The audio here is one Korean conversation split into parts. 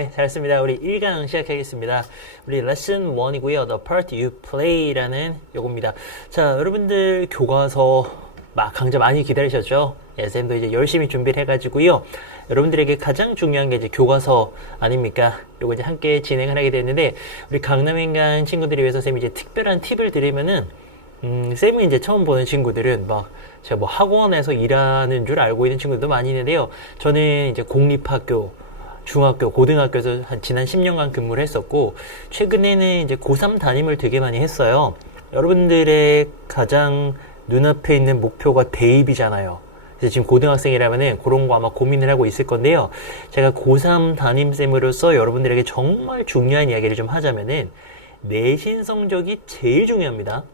네, 잘했습니다. 우리 1강 시작하겠습니다. 우리 레슨 1이고요. The part you play라는 요겁니다. 자, 여러분들 교과서 강좌 많이 기다리셨죠? 예, 쌤도 이제 열심히 준비를 해가지고요. 여러분들에게 가장 중요한 게 이제 교과서 아닙니까? 요거 이제 함께 진행을 하게 됐는데, 우리 강남인간 친구들을 위해서 쌤이 이제 특별한 팁을 드리면은, 쌤이 이제 처음 보는 친구들은 제가 뭐 학원에서 일하는 줄 알고 있는 친구들도 많이 있는데요. 저는 이제 공립학교, 중학교, 고등학교에서 지난 10년간 근무를 했었고, 최근에는 이제 고3 담임을 되게 많이 했어요. 여러분들의 가장 눈앞에 있는 목표가 대입이잖아요. 그래서 지금 고등학생이라면은 그런 거 아마 고민을 하고 있을 건데요. 제가 고3 담임쌤으로서 여러분들에게 정말 중요한 이야기를 좀 하자면은, 내신 성적이 제일 중요합니다.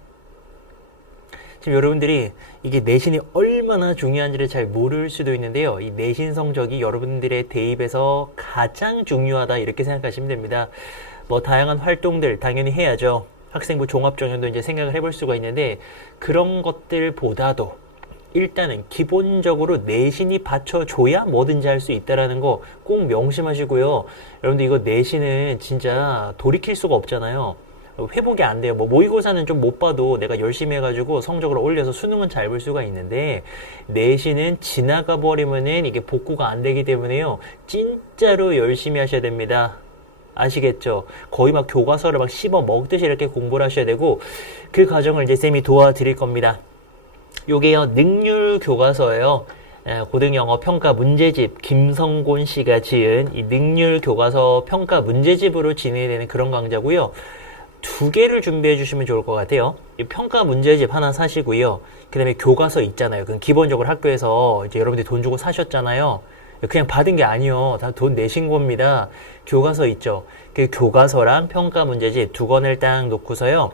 지금 여러분들이 이게 내신이 얼마나 중요한지를 잘 모를 수도 있는데요. 이 내신 성적이 여러분들의 대입에서 가장 중요하다 이렇게 생각하시면 됩니다. 뭐 다양한 활동들 당연히 해야죠. 학생부 종합정연도 이제 생각을 해볼 수가 있는데, 그런 것들보다도 일단은 기본적으로 내신이 받쳐줘야 뭐든지 할 수 있다라는 거 꼭 명심하시고요. 여러분들 이거 내신은 진짜 돌이킬 수가 없잖아요. 회복이 안 돼요. 뭐 모의고사는 좀 못 봐도 내가 열심히 해가지고 성적을 올려서 수능은 잘 볼 수가 있는데, 내신은 지나가 버리면은 이게 복구가 안 되기 때문에요. 진짜로 열심히 하셔야 됩니다. 아시겠죠? 거의 막 교과서를 막 씹어 먹듯이 이렇게 공부를 하셔야 되고, 그 과정을 이제 쌤이 도와드릴 겁니다. 요게요, 능률 교과서예요. 고등영어 평가 문제집, 김성곤 씨가 지은 이 능률 교과서 평가 문제집으로 진행이 되는 그런 강좌고요. 2개를 준비해 주시면 좋을 것 같아요. 이 평가 문제집 하나 사시고요. 그 다음에 교과서 있잖아요. 그건 기본적으로 학교에서 이제 여러분들이 돈 주고 사셨잖아요. 그냥 받은 게 아니요. 다 돈 내신 겁니다. 교과서 있죠. 그 교과서랑 평가 문제집 2권을 딱 놓고서요.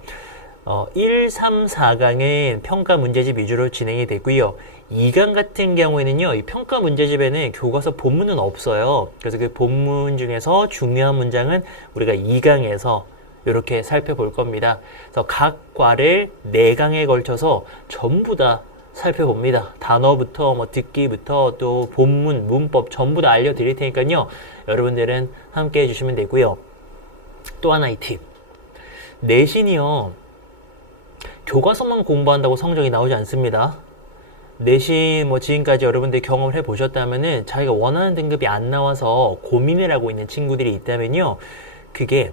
1, 3, 4강은 평가 문제집 위주로 진행이 되고요. 2강 같은 경우에는요, 이 평가 문제집에는 교과서 본문은 없어요. 그래서 그 본문 중에서 중요한 문장은 우리가 2강에서 이렇게 살펴볼 겁니다. 그래서 각 과를 4강에 걸쳐서 전부 다 살펴봅니다. 단어부터 뭐 듣기부터 또 본문, 문법 전부 다 알려드릴 테니까요. 여러분들은 함께 해주시면 되고요. 또 하나의 팁. 내신이요, 교과서만 공부한다고 성적이 나오지 않습니다. 내신 뭐 지금까지 여러분들 경험을 해보셨다면은 자기가 원하는 등급이 안 나와서 고민을 하고 있는 친구들이 있다면요, 그게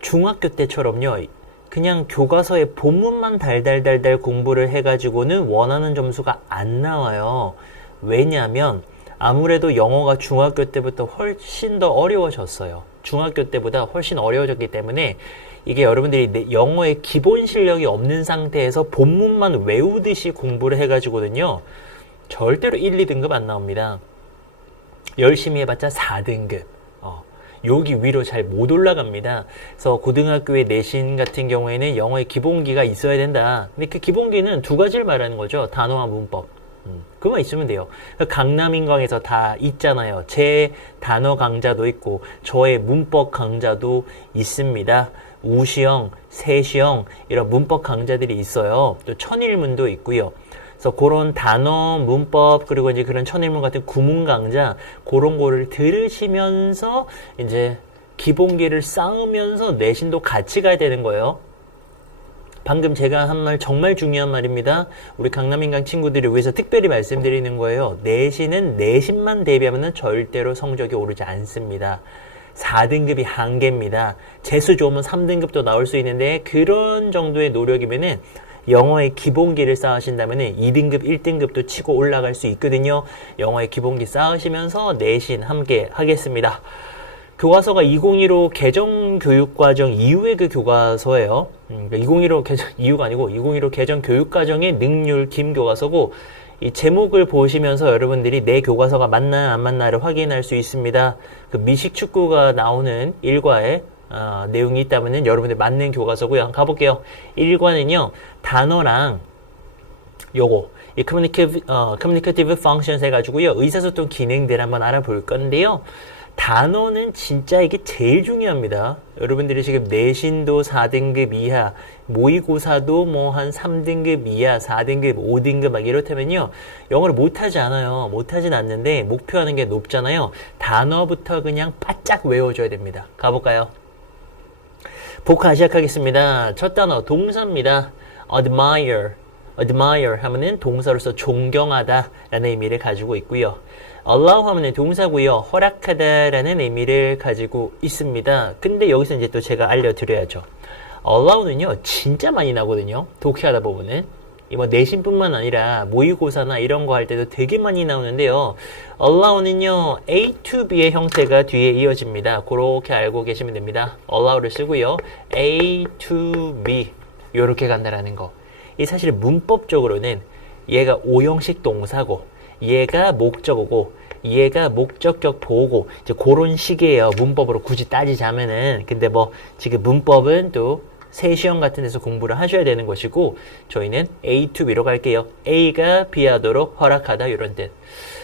중학교 때처럼요, 그냥 교과서의 본문만 달달달달 공부를 해가지고는 원하는 점수가 안 나와요. 왜냐하면 아무래도 영어가 중학교 때부터 훨씬 더 어려워졌어요. 중학교 때보다 훨씬 어려워졌기 때문에 이게 여러분들이 영어의 기본 실력이 없는 상태에서 본문만 외우듯이 공부를 해가지고는요, 절대로 1, 2등급 안 나옵니다. 열심히 해봤자 4등급. 여기 위로 잘 못 올라갑니다. 그래서 고등학교의 내신 같은 경우에는 영어의 기본기가 있어야 된다. 근데 그 기본기는 2가지를 말하는 거죠. 단어와 문법. 그만 있으면 돼요. 강남인강에서 다 있잖아요. 제 단어 강좌도 있고 저의 문법 강좌도 있습니다. 우시형, 세시형 이런 문법 강좌들이 있어요. 또 천일문도 있고요. 그래서 그런 단어, 문법, 그리고 이제 그런 천일문 같은 구문 강좌, 그런 거를 들으시면서 이제 기본기를 쌓으면서 내신도 같이 가야 되는 거예요. 방금 제가 한 말 정말 중요한 말입니다. 우리 강남인강 친구들을 위해서 특별히 말씀드리는 거예요. 내신은 내신만 대비하면 절대로 성적이 오르지 않습니다. 4등급이 한계입니다. 재수 좋으면 3등급도 나올 수 있는데, 그런 정도의 노력이면은 영어의 기본기를 쌓으신다면 2등급, 1등급도 치고 올라갈 수 있거든요. 영어의 기본기 쌓으시면서 내신 함께 하겠습니다. 교과서가 2015 개정교육과정 이후의 그 교과서예요. 2015 개정 이후가 아니고 2015 개정교육과정의 능률 팀 교과서고, 이 제목을 보시면서 여러분들이 내 교과서가 맞나 안 맞나를 확인할 수 있습니다. 그 미식축구가 나오는 1과에 내용이 있다면 여러분들 맞는 교과서고요. 한번 가볼게요. 1과는요, 단어랑 요거 이 communicative functions 해가지고요, 의사소통 기능들 한번 알아볼 건데요. 단어는 진짜 이게 제일 중요합니다. 여러분들이 지금 내신도 4등급 이하, 모의고사도 뭐 한 3등급 이하, 4등급, 5등급 막 이렇다면요. 영어를 못하지 않아요. 못하진 않는데 목표하는 게 높잖아요. 단어부터 그냥 바짝 외워줘야 됩니다. 가볼까요? 복화 시작하겠습니다. 첫 단어 동사입니다. admire. admire 하면은 동사로서 존경하다 라는 의미를 가지고 있고요. allow 하면은 동사고요. 허락하다라는 의미를 가지고 있습니다. 근데 여기서 이제 또 제가 알려드려야죠. allow는요, 진짜 많이 나거든요. 독해하다 보면은. 뭐 내신뿐만 아니라 모의고사나 이런 거 할 때도 되게 많이 나오는데요. allow는요, A to B의 형태가 뒤에 이어집니다. 그렇게 알고 계시면 됩니다. allow를 쓰고요. A to B. 요렇게 간다라는 거. 이 사실 문법적으로는 얘가 오형식 동사고, 얘가 목적어고, 얘가 목적격 보고, 이제 그런 식이에요. 문법으로 굳이 따지자면은. 근데 뭐, 지금 문법은 또, 새 시험 같은 데서 공부를 하셔야 되는 것이고, 저희는 A to B로 갈게요. A가 B 하도록 허락하다, 이런 뜻.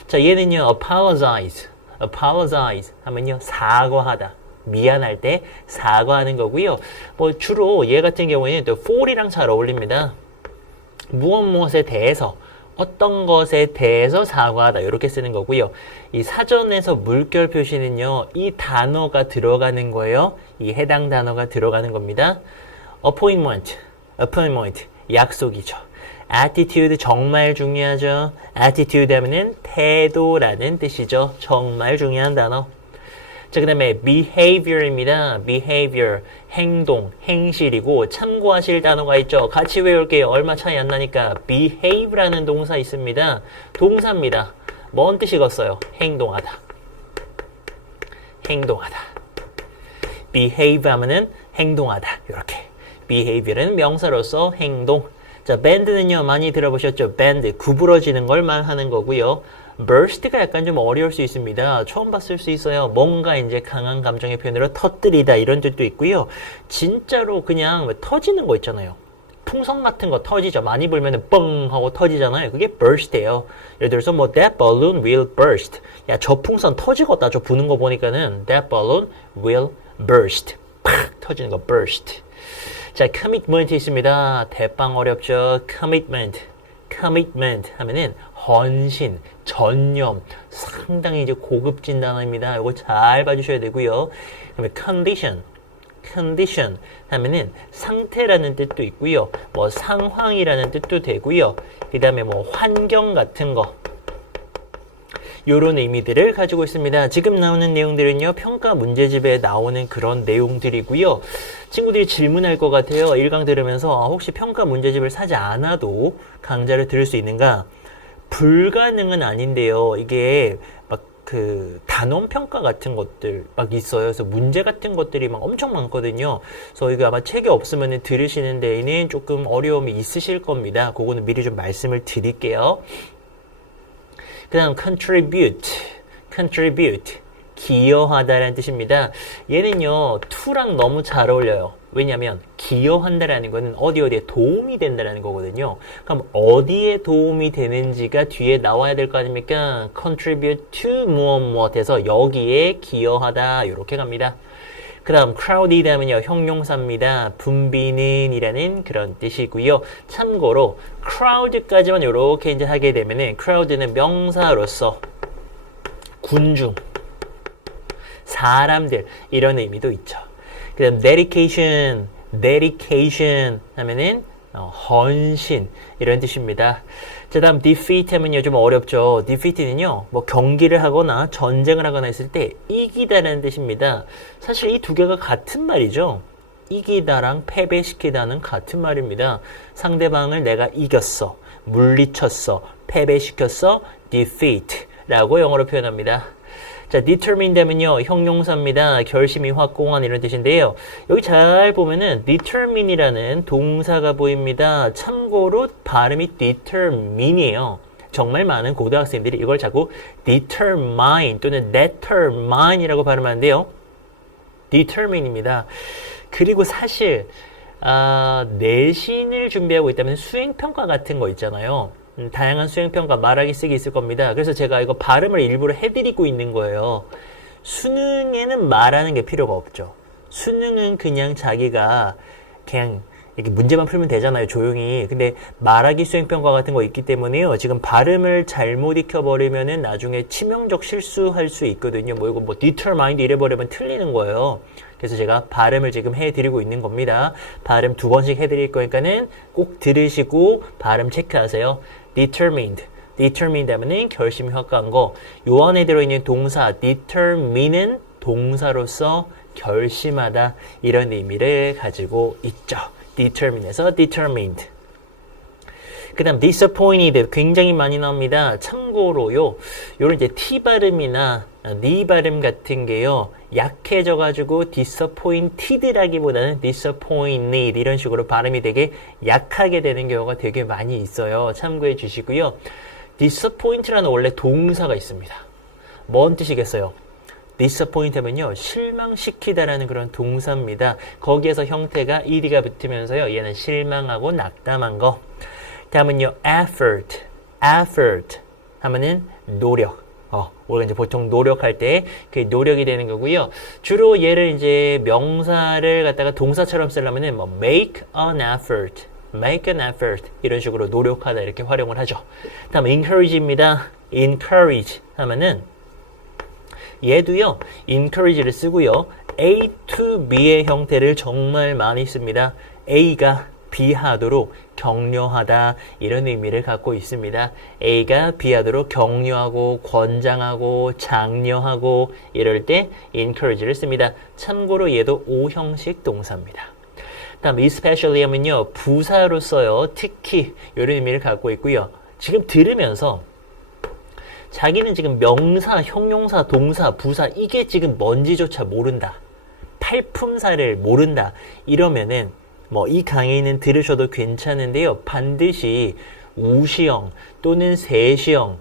자, 얘는요, apologize. apologize 하면요, 사과하다. 미안할 때 사과하는 거고요. 뭐, 주로 얘 같은 경우에는 또 for이랑 잘 어울립니다. 무엇에 대해서, 어떤 것에 대해서 사과하다 이렇게 쓰는 거고요. 이 사전에서 물결 표시는요. 이 단어가 들어가는 거예요. 이 해당 단어가 들어가는 겁니다. appointment, appointment, 약속이죠. attitude 정말 중요하죠. attitude 하면은 태도라는 뜻이죠. 정말 중요한 단어. 자, 그 다음에 behavior입니다. behavior, 행동, 행실이고 참고하실 단어가 있죠. 같이 외울게요. 얼마 차이 안 나니까 behave라는 동사 있습니다. 동사입니다. 뭔 뜻이겠어요? 행동하다. 행동하다. behave 하면은 행동하다. 이렇게. behavior은 명사로서 행동. 자, band는요. 많이 들어보셨죠? band, 구부러지는 걸 말하는 거고요. burst가 약간 좀 어려울 수 있습니다. 처음 봤을 수 있어요. 뭔가 이제 강한 감정의 표현으로 터뜨리다 이런 뜻도 있고요. 진짜로 그냥 터지는 거 있잖아요. 풍선 같은 거 터지죠. 많이 불면 뻥 하고 터지잖아요. 그게 burst예요. 예를 들어서 뭐 that balloon will burst. 야, 저 풍선 터지겠다. 저 부는 거 보니까는 that balloon will burst. 팍 터지는 거 burst. 자, commitment 있습니다. 대빵 어렵죠. commitment 하면은 헌신, 전념, 상당히 이제 고급진 단어입니다. 이거 잘 봐주셔야 되고요. 그다음에 condition 하면은 상태라는 뜻도 있고요. 뭐 상황이라는 뜻도 되고요. 그다음에 뭐 환경 같은 거. 요런 의미들을 가지고 있습니다. 지금 나오는 내용들은요, 평가 문제집에 나오는 그런 내용들이고요. 친구들이 질문할 것 같아요. 1강 들으면서 혹시 평가 문제집을 사지 않아도 강좌를 들을 수 있는가? 불가능은 아닌데요. 이게 막 그 단원 평가 같은 것들 막 있어요. 그래서 문제 같은 것들이 막 엄청 많거든요. 그래서 이거 아마 책이 없으면 들으시는 데에는 조금 어려움이 있으실 겁니다. 그거는 미리 좀 말씀을 드릴게요. 그 다음 contribute, 기여하다라는 뜻입니다. 얘는요, to랑 너무 잘 어울려요. 왜냐하면 기여한다라는 거는 어디에 도움이 된다라는 거거든요. 그럼 어디에 도움이 되는지가 뒤에 나와야 될 거 아닙니까? contribute to 무엇에서 여기에 기여하다 이렇게 갑니다. 그 다음 crowded 하면요, 형용사입니다. 붐비는 이라는 그런 뜻이고요. 참고로 crowd까지만 이렇게 이제 하게 되면은 crowd는 명사로서 군중, 사람들 이런 의미도 있죠. 그 다음 dedication 하면은 헌신 이런 뜻입니다. 자, 다음 defeat 하면요 좀 어렵죠. defeat는요 뭐 경기를 하거나 전쟁을 하거나 했을 때 이기다라는 뜻입니다. 사실 이 두 개가 같은 말이죠. 이기다랑 패배시키다는 같은 말입니다. 상대방을 내가 이겼어, 물리쳤어, 패배시켰어, defeat 라고 영어로 표현합니다. 자, determined 하면요, 형용사입니다. 결심이 확고한 이런 뜻인데요. 여기 잘 보면은 determine이라는 동사가 보입니다. 참고로 발음이 determine이에요. 정말 많은 고등학생들이 이걸 자꾸 determine 또는 determine이라고 발음하는데요. determine입니다. 그리고 사실 내신을 준비하고 있다면 수행평가 같은 거 있잖아요. 다양한 수행평가 말하기 쓰기 있을 겁니다. 그래서 제가 이거 발음을 일부러 해드리고 있는 거예요. 수능에는 말하는 게 필요가 없죠. 수능은 그냥 자기가 그냥 이렇게 문제만 풀면 되잖아요, 조용히. 근데 말하기 수행평가 같은 거 있기 때문에요. 지금 발음을 잘못 익혀버리면은 나중에 치명적 실수할 수 있거든요. 뭐 이거 뭐 determined 이래버리면 틀리는 거예요. 그래서 제가 발음을 지금 해드리고 있는 겁니다. 발음 2번씩 해드릴 거니까는 꼭 들으시고 발음 체크하세요. determined. determined 하면은 결심이 확고한 거. 요 안에 들어있는 동사 determine은 동사로서 결심하다 이런 의미를 가지고 있죠. determine에서 determined. 그 다음 disappointed 굉장히 많이 나옵니다. 참고로요, 요런 이제 T 발음이나 니 발음 같은 게요, 약해져가지고 disappointed라기보다는 disappointed 이런 식으로 발음이 되게 약하게 되는 경우가 되게 많이 있어요. 참고해 주시고요. disappoint라는 원래 동사가 있습니다. 뭔 뜻이겠어요? disappoint 하면요, 실망시키다라는 그런 동사입니다. 거기에서 형태가 ed가 붙으면서요, 얘는 실망하고 낙담한 거. 다음은요, effort. effort 하면은 노력. 우리가 이제 보통 노력할 때 그게 노력이 되는 거고요. 주로 얘를 이제 명사를 갖다가 동사처럼 쓰려면은 뭐 make an effort, make an effort 이런 식으로 노력하다 이렇게 활용을 하죠. 다음 encourage입니다. encourage 하면은 얘도요, encourage를 쓰고요. A to B의 형태를 정말 많이 씁니다. A가 B하도록 격려하다 이런 의미를 갖고 있습니다. A가 B하도록 격려하고 권장하고 장려하고 이럴 때 encourage를 씁니다. 참고로 얘도 O형식 동사입니다. 다음 especially 하면요, 부사로서요, 특히 이런 의미를 갖고 있고요. 지금 들으면서 자기는 지금 명사, 형용사, 동사, 부사 이게 지금 뭔지조차 모른다. 팔품사를 모른다. 이러면은 뭐 이 강의는 들으셔도 괜찮은데요. 반드시 우시형 또는 세시형,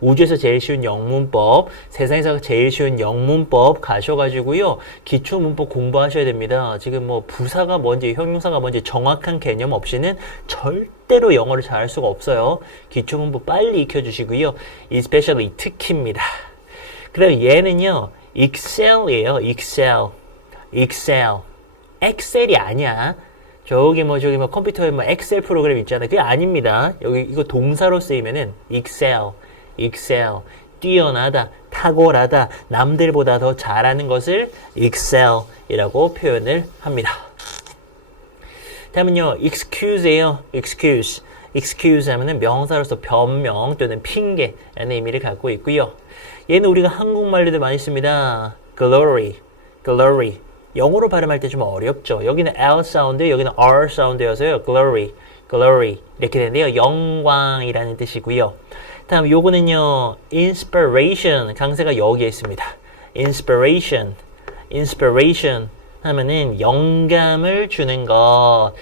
우주에서 제일 쉬운 영문법, 세상에서 제일 쉬운 영문법 가셔가지고요, 기초문법 공부하셔야 됩니다. 지금 뭐 부사가 뭔지 형용사가 뭔지 정확한 개념 없이는 절대로 영어를 잘할 수가 없어요. 기초문법 빨리 익혀주시고요. especially 특히입니다. 그 다음에 얘는요, excel이에요. excel. 엑셀이 아니야. 저기 뭐 컴퓨터에 뭐 엑셀 프로그램 있잖아요. 그게 아닙니다. 여기 이거 동사로 쓰이면은 excel. 뛰어나다, 탁월하다, 남들보다 더 잘하는 것을 excel이라고 표현을 합니다. 다음은요, excuse예요. excuse 하면은 명사로서 변명 또는 핑계라는 의미를 갖고 있고요. 얘는 우리가 한국말로도 많이 씁니다. glory. 영어로 발음할 때 좀 어렵죠. 여기는 L 사운드, 여기는 R 사운드여서요. glory 이렇게 되는데요. 영광이라는 뜻이고요. 다음 요거는요, inspiration. 강세가 여기에 있습니다. inspiration 하면은 영감을 주는 것,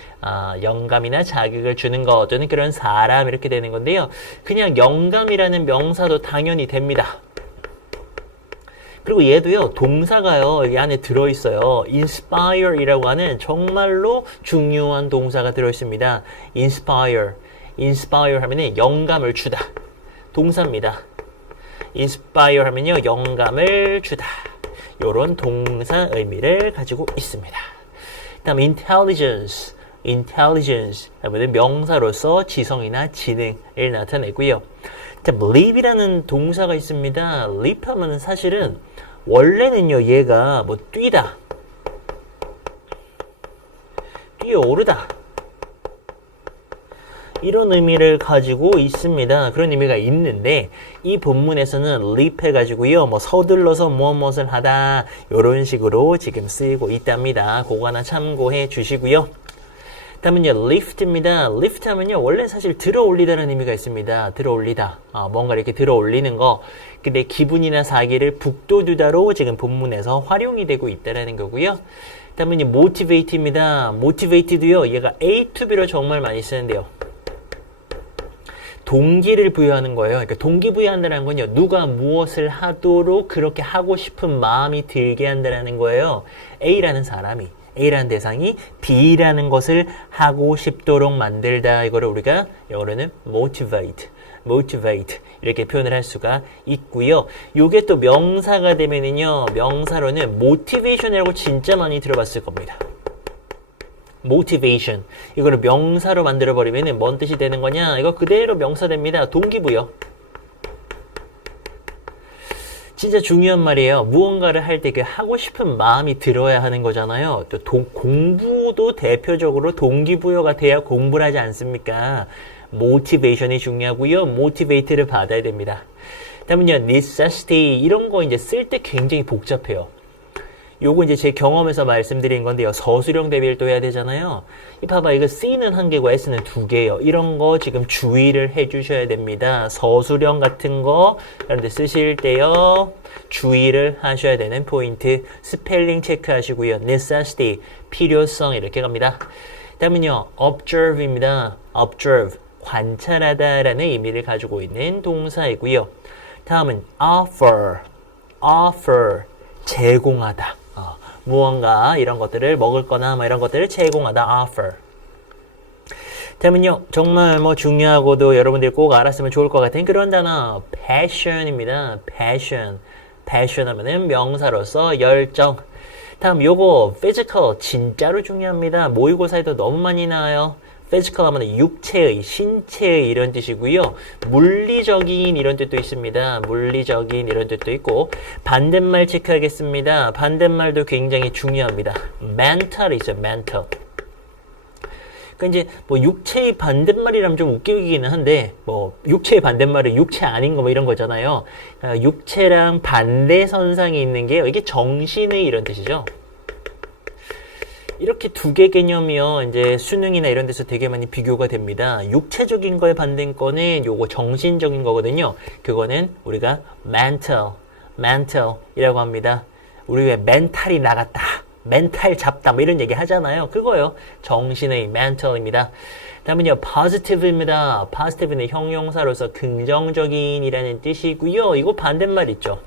영감이나 자극을 주는 것 또는 그런 사람 이렇게 되는 건데요. 그냥 영감이라는 명사도 당연히 됩니다. 그리고 얘도요, 동사가요, 이 안에 들어있어요. inspire이라고 하는 정말로 중요한 동사가 들어있습니다. inspire 하면은 영감을 주다. 동사입니다. inspire 하면요, 영감을 주다. 요런 동사 의미를 가지고 있습니다. 다음 intelligence 하면은 명사로서 지성이나 지능을 나타내고요. 자, leap이라는 동사가 있습니다. leap 하면은 사실은 원래는요, 얘가 뭐 뛰다, 뛰어오르다 이런 의미를 가지고 있습니다. 그런 의미가 있는데 이 본문에서는 leap 해가지고요, 뭐 서둘러서 무엇을 하다 이런 식으로 지금 쓰이고 있답니다. 그거 하나 참고해 주시고요. 다음은요, lift입니다. lift 하면요, 원래 사실 들어 올리다라는 의미가 있습니다. 들어 올리다. 뭔가 이렇게 들어 올리는 거. 근데 기분이나 사기를 북돋우다로 지금 본문에서 활용이 되고 있다라는 거고요. 다음은요, motivate입니다. motivate도요, 얘가 A to B로 정말 많이 쓰는데요. 동기를 부여하는 거예요. 그러니까 동기부여한다는 건요, 누가 무엇을 하도록 그렇게 하고 싶은 마음이 들게 한다는 거예요. A라는 대상이 B라는 것을 하고 싶도록 만들다. 이거를 우리가 영어로는 motivate 이렇게 표현을 할 수가 있고요. 요게 또 명사가 되면은요, 명사로는 motivation이라고 진짜 많이 들어봤을 겁니다. motivation. 이거를 명사로 만들어버리면 뭔 뜻이 되는 거냐? 이거 그대로 명사 됩니다. 동기부여. 진짜 중요한 말이에요. 무언가를 할 때 하고 싶은 마음이 들어야 하는 거잖아요. 또 공부도 대표적으로 동기부여가 돼야 공부를 하지 않습니까? motivation이 중요하고요. motivate를 받아야 됩니다. 다음은요, necessity. 이런 거 이제 쓸 때 굉장히 복잡해요. 요거 이제 제 경험에서 말씀드린 건데요. 서술형 대비를 또 해야 되잖아요. 이 봐봐, 이거 C는 한 개고 S는 두 개예요. 이런 거 지금 주의를 해 주셔야 됩니다. 서술형 같은 거 이런 데 쓰실 때요. 주의를 하셔야 되는 포인트. 스펠링 체크하시고요. necessity, 필요성 이렇게 갑니다. 다음은요, observe입니다. observe, 관찰하다라는 의미를 가지고 있는 동사이고요. 다음은 offer, 제공하다. 무언가 이런 것들을 먹을 거나 뭐 이런 것들을 제공하다. offer. 다음은요, 정말 뭐 중요하고도 여러분들이 꼭 알았으면 좋을 것 같은 그런 단어 passion입니다. passion 하면은 명사로서 열정. 다음 요거 physical 진짜로 중요합니다. 모의고사에도 너무 많이 나와요. physical 하면 육체의, 신체의 이런 뜻이고요. 물리적인 이런 뜻도 있습니다. 물리적인 이런 뜻도 있고, 반대말 체크하겠습니다. 반대말도 굉장히 중요합니다. mental이 있어요. mental. 그러니까 이제 뭐 육체의 반대말이라면 좀 웃기기는 한데, 뭐 육체의 반대말은 육체 아닌 거 뭐 이런 거잖아요. 육체랑 반대선상에 있는 게 이게 정신의 이런 뜻이죠. 이렇게 두 개 개념이요. 이제 수능이나 이런 데서 되게 많이 비교가 됩니다. 육체적인 거의 반대인 거는 요거 정신적인 거거든요. 그거는 우리가 mental이라고 합니다. 우리 왜 멘탈이 나갔다, 멘탈 잡다 뭐 이런 얘기 하잖아요. 그거요. 정신의 mental입니다. 다음은요, positive입니다. positive는 형용사로서 긍정적인이라는 뜻이고요. 이거 반대말 있죠.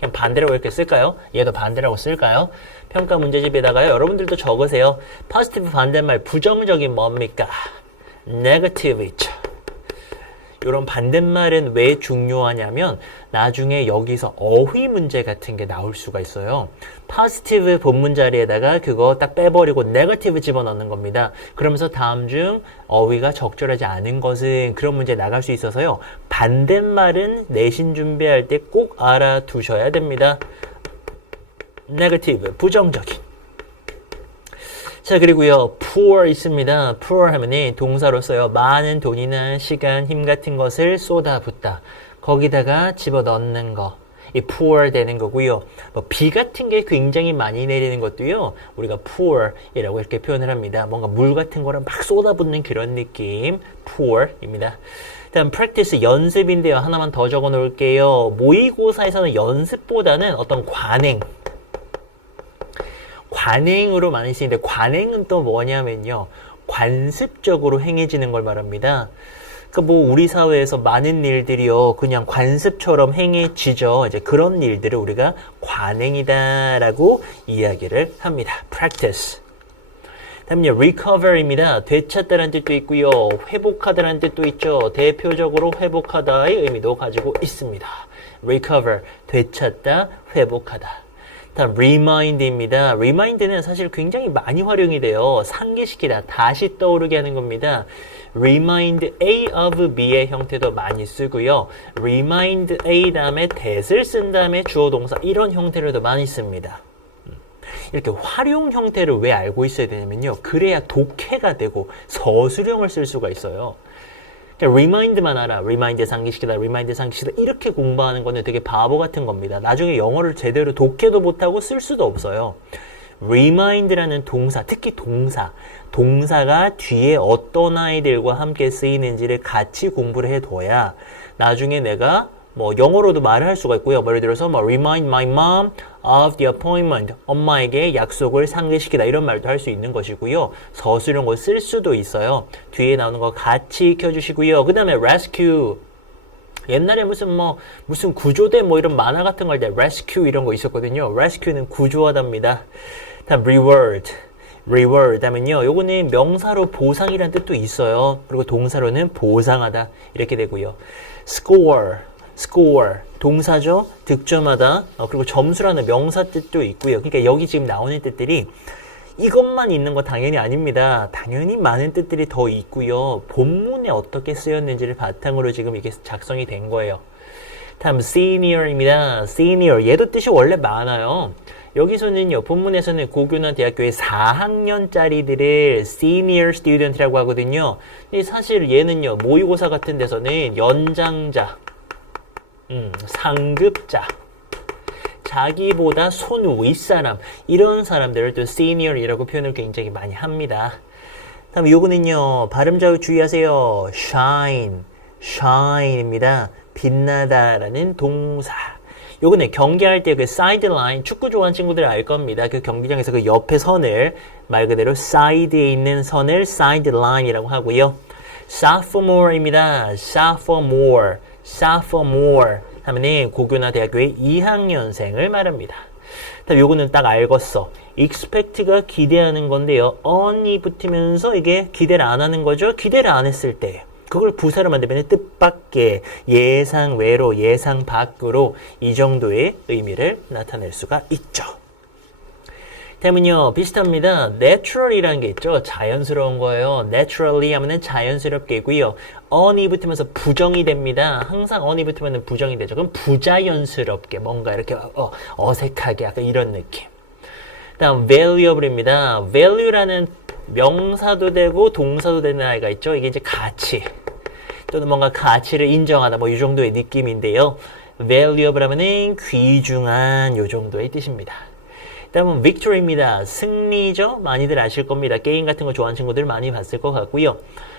그냥 반대라고 이렇게 쓸까요? 얘도 반대라고 쓸까요? 평가 문제집에다가요. 여러분들도 적으세요. positive 반대말 부정적인 뭡니까? negative 있죠. 이런 반대말은 왜 중요하냐면 나중에 여기서 어휘 문제 같은 게 나올 수가 있어요. positive 본문 자리에다가 그거 딱 빼버리고 negative 집어넣는 겁니다. 그러면서 다음 중 어휘가 적절하지 않은 것은 그런 문제 나갈 수 있어서요. 반대말은 내신 준비할 때 꼭 알아두셔야 됩니다. negative, 부정적인. 자, 그리고요, poor 있습니다. poor 하면은 동사로서요, 많은 돈이나 시간, 힘 같은 것을 쏟아붓다. 거기다가 집어넣는 거. 이 poor 되는 거고요. 뭐 비 같은 게 굉장히 많이 내리는 것도요, 우리가 poor이라고 이렇게 표현을 합니다. 뭔가 물 같은 거를 막 쏟아붓는 그런 느낌. poor입니다. 다음 practice 연습인데요. 하나만 더 적어 놓을게요. 모의고사에서는 연습보다는 어떤 관행으로 많이 쓰이는데 관행은 또 뭐냐면요. 관습적으로 행해지는 걸 말합니다. 그러니까 뭐 우리 사회에서 많은 일들이요. 그냥 관습처럼 행해지죠. 이제 그런 일들을 우리가 관행이다라고 이야기를 합니다. practice. 다음은요, recover입니다. 되찾다라는 뜻도 있고요. 회복하다라는 뜻도 있죠. 대표적으로 회복하다의 의미도 가지고 있습니다. recover, 되찾다, 회복하다. 다음 remind입니다. remind는 사실 굉장히 많이 활용이 돼요. 상기시키다, 다시 떠오르게 하는 겁니다. remind A of B의 형태도 많이 쓰고요. remind A 다음에 that을 쓴 다음에 주어 동사 이런 형태로도 많이 씁니다. 이렇게 활용 형태를 왜 알고 있어야 되냐면요. 그래야 독해가 되고 서술형을 쓸 수가 있어요. remind만 알아. remind 상기시키다, remind 상기시키다 이렇게 공부하는 거는 되게 바보 같은 겁니다. 나중에 영어를 제대로 독해도 못하고 쓸 수도 없어요. remind라는 동사, 특히 동사가 뒤에 어떤 아이들과 함께 쓰이는지를 같이 공부를 해둬야 나중에 내가 뭐 영어로도 말을 할 수가 있고요. 예를 들어서 뭐 remind my mom of the appointment. 엄마에게 약속을 상기시키다 이런 말도 할 수 있는 것이고요. 서술형을 쓸 수도 있어요. 뒤에 나오는 거 같이 익혀주시고요. 그 다음에 rescue. 옛날에 무슨 구조대 뭐 이런 만화 같은 거 할 때 rescue 이런 거 있었거든요. rescue는 구조하답니다. 다음 reward. reward 하면요. 요거는 명사로 보상이라는 뜻도 있어요. 그리고 동사로는 보상하다 이렇게 되고요. score 동사죠. 득점하다. 그리고 점수라는 명사 뜻도 있고요. 그러니까 여기 지금 나오는 뜻들이 이것만 있는 거 당연히 아닙니다. 당연히 많은 뜻들이 더 있고요. 본문에 어떻게 쓰였는지를 바탕으로 지금 이게 작성이 된 거예요. 다음 senior입니다. senior 얘도 뜻이 원래 많아요. 여기서는요. 본문에서는 고교나 대학교의 4학년짜리들을 senior student이라고 하거든요. 사실 얘는요. 모의고사 같은 데서는 연장자, 상급자, 자기보다 손 윗사람 이런 사람들을 또 senior이라고 표현을 굉장히 많이 합니다. 다음 요거는요. 발음 잘 주의하세요. shine입니다. 빛나다라는 동사. 요거는 경기할 때 그 사이드라인 축구 좋아하는 친구들 알 겁니다. 그 경기장에서 그 옆에 선을 말 그대로 사이드에 있는 선을 사이드라인이라고 하고요. sophomore입니다. sophomore 하면은 고교나 대학교의 2학년생을 말합니다. 다음 요거는 딱 알겠어. expect가 기대하는 건데요. on이 붙으면서 이게 기대를 안 하는 거죠. 기대를 안 했을 때 그걸 부사로 만들면 뜻밖의, 예상 외로, 예상 밖으로 이 정도의 의미를 나타낼 수가 있죠. 다음은요. 비슷합니다. natural이라는 게 있죠. 자연스러운 거예요. naturally 하면은 자연스럽게고요. on이 붙으면서 부정이 됩니다. 항상 on이 붙으면 부정이 되죠. 그럼 부자연스럽게 뭔가 이렇게 어색하게 약간 이런 느낌. 다음 valuable입니다. value라는 명사도 되고 동사도 되는 아이가 있죠. 이게 이제 가치 또는 뭔가 가치를 인정하다 뭐 이 정도의 느낌인데요. valuable 하면은 귀중한 요 정도의 뜻입니다. 다음은 victory입니다. 승리죠. 많이들 아실 겁니다. 게임 같은 거 좋아하는 친구들 많이 봤을 것 같고요.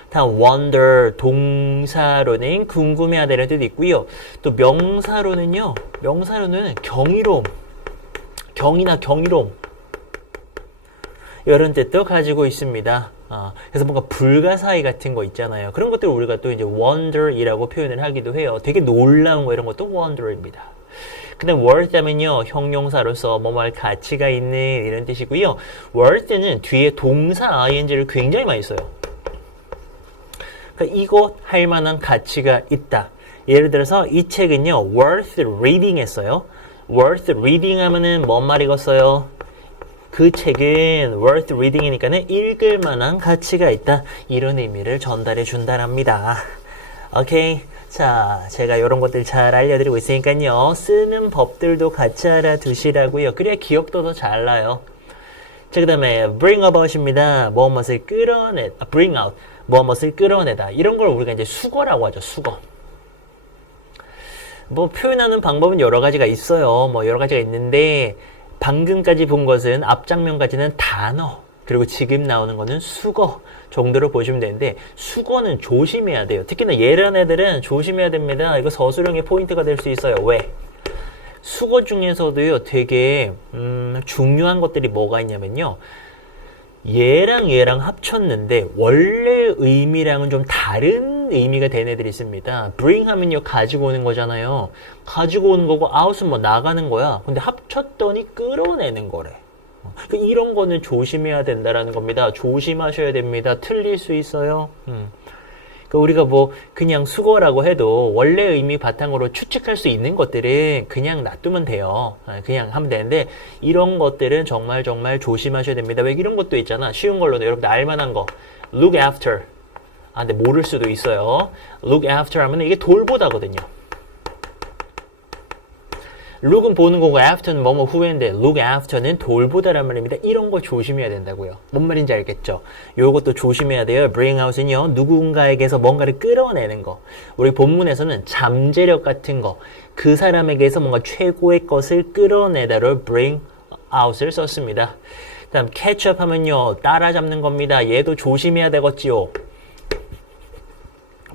다음 wonder 동사로는 궁금해하다는 뜻이 있고요. 또 명사로는요. 명사로는 경이로움, 경이나 경이로움 이런 뜻도 가지고 있습니다. 그래서 뭔가 불가사의 같은 거 있잖아요. 그런 것들을 우리가 또 이제 wonder이라고 표현을 하기도 해요. 되게 놀라운 거 이런 것도 wonder입니다. 그 다음 worth 하면요. 형용사로서 뭐뭐할 가치가 있는 이런 뜻이고요. worth는 뒤에 동사 ing를 굉장히 많이 써요. 그러니까 이것 할 만한 가치가 있다. 예를 들어서 이 책은요. worth reading 했어요. worth reading 하면은 뭔 말이겠어요? 그 책은 worth reading이니까는 읽을 만한 가치가 있다. 이런 의미를 전달해 준다랍니다. 오케이. 자, 제가 이런 것들 잘 알려드리고 있으니까요. 쓰는 법들도 같이 알아두시라고요. 그래야 기억도 더 잘 나요. 자, 그 다음에 bring about입니다. 무엇을 bring out. 무엇을 끌어내다. 이런 걸 우리가 이제 수거라고 하죠. 수거. 뭐 표현하는 방법은 여러 가지가 있어요. 뭐 여러 가지가 있는데 방금까지 본 것은 앞장면까지는 단어 그리고 지금 나오는 거는 수거 정도로 보시면 되는데 중요는 조심해야 돼요. 특히나 예란 애들은 조심해야 됩니다. 이거 서술형의 포인트가 될 수 있어요. 왜? 수거 중에서도요 되게 중요한 것들이 뭐가 있냐면요. 얘랑 합쳤는데 원래 의미랑은 좀 다른 의미가 된 애들이 있습니다. bring 하면요 가지고 오는 거잖아요. 가지고 오는 거고 out은 뭐 나가는 거야. 근데 합쳤더니 끌어내는 거래. 그러니까 이런 거는 조심해야 된다라는 겁니다. 조심하셔야 됩니다. 틀릴 수 있어요. 그러니까 우리가 뭐 그냥 수거라고 해도 원래 의미 바탕으로 추측할 수 있는 것들은 그냥 놔두면 돼요. 그냥 하면 되는데 이런 것들은 정말 조심하셔야 됩니다. 왜 이런 것도 있잖아. 쉬운 걸로는 여러분들 알만한 거. look after. 근데 모를 수도 있어요. look after 하면 이게 돌보다거든요. look은 보는 거고 after는 뭐뭐 후회인데 look after는 돌보다란 말입니다. 이런 거 조심해야 된다고요. 뭔 말인지 알겠죠? 요것도 조심해야 돼요. bring out은요. 누군가에게서 뭔가를 끌어내는 거. 우리 본문에서는 잠재력 같은 거. 그 사람에게서 뭔가 최고의 것을 끌어내다로 bring out을 썼습니다. 다음 catch up 하면요. 따라잡는 겁니다. 얘도 조심해야 되겠지요.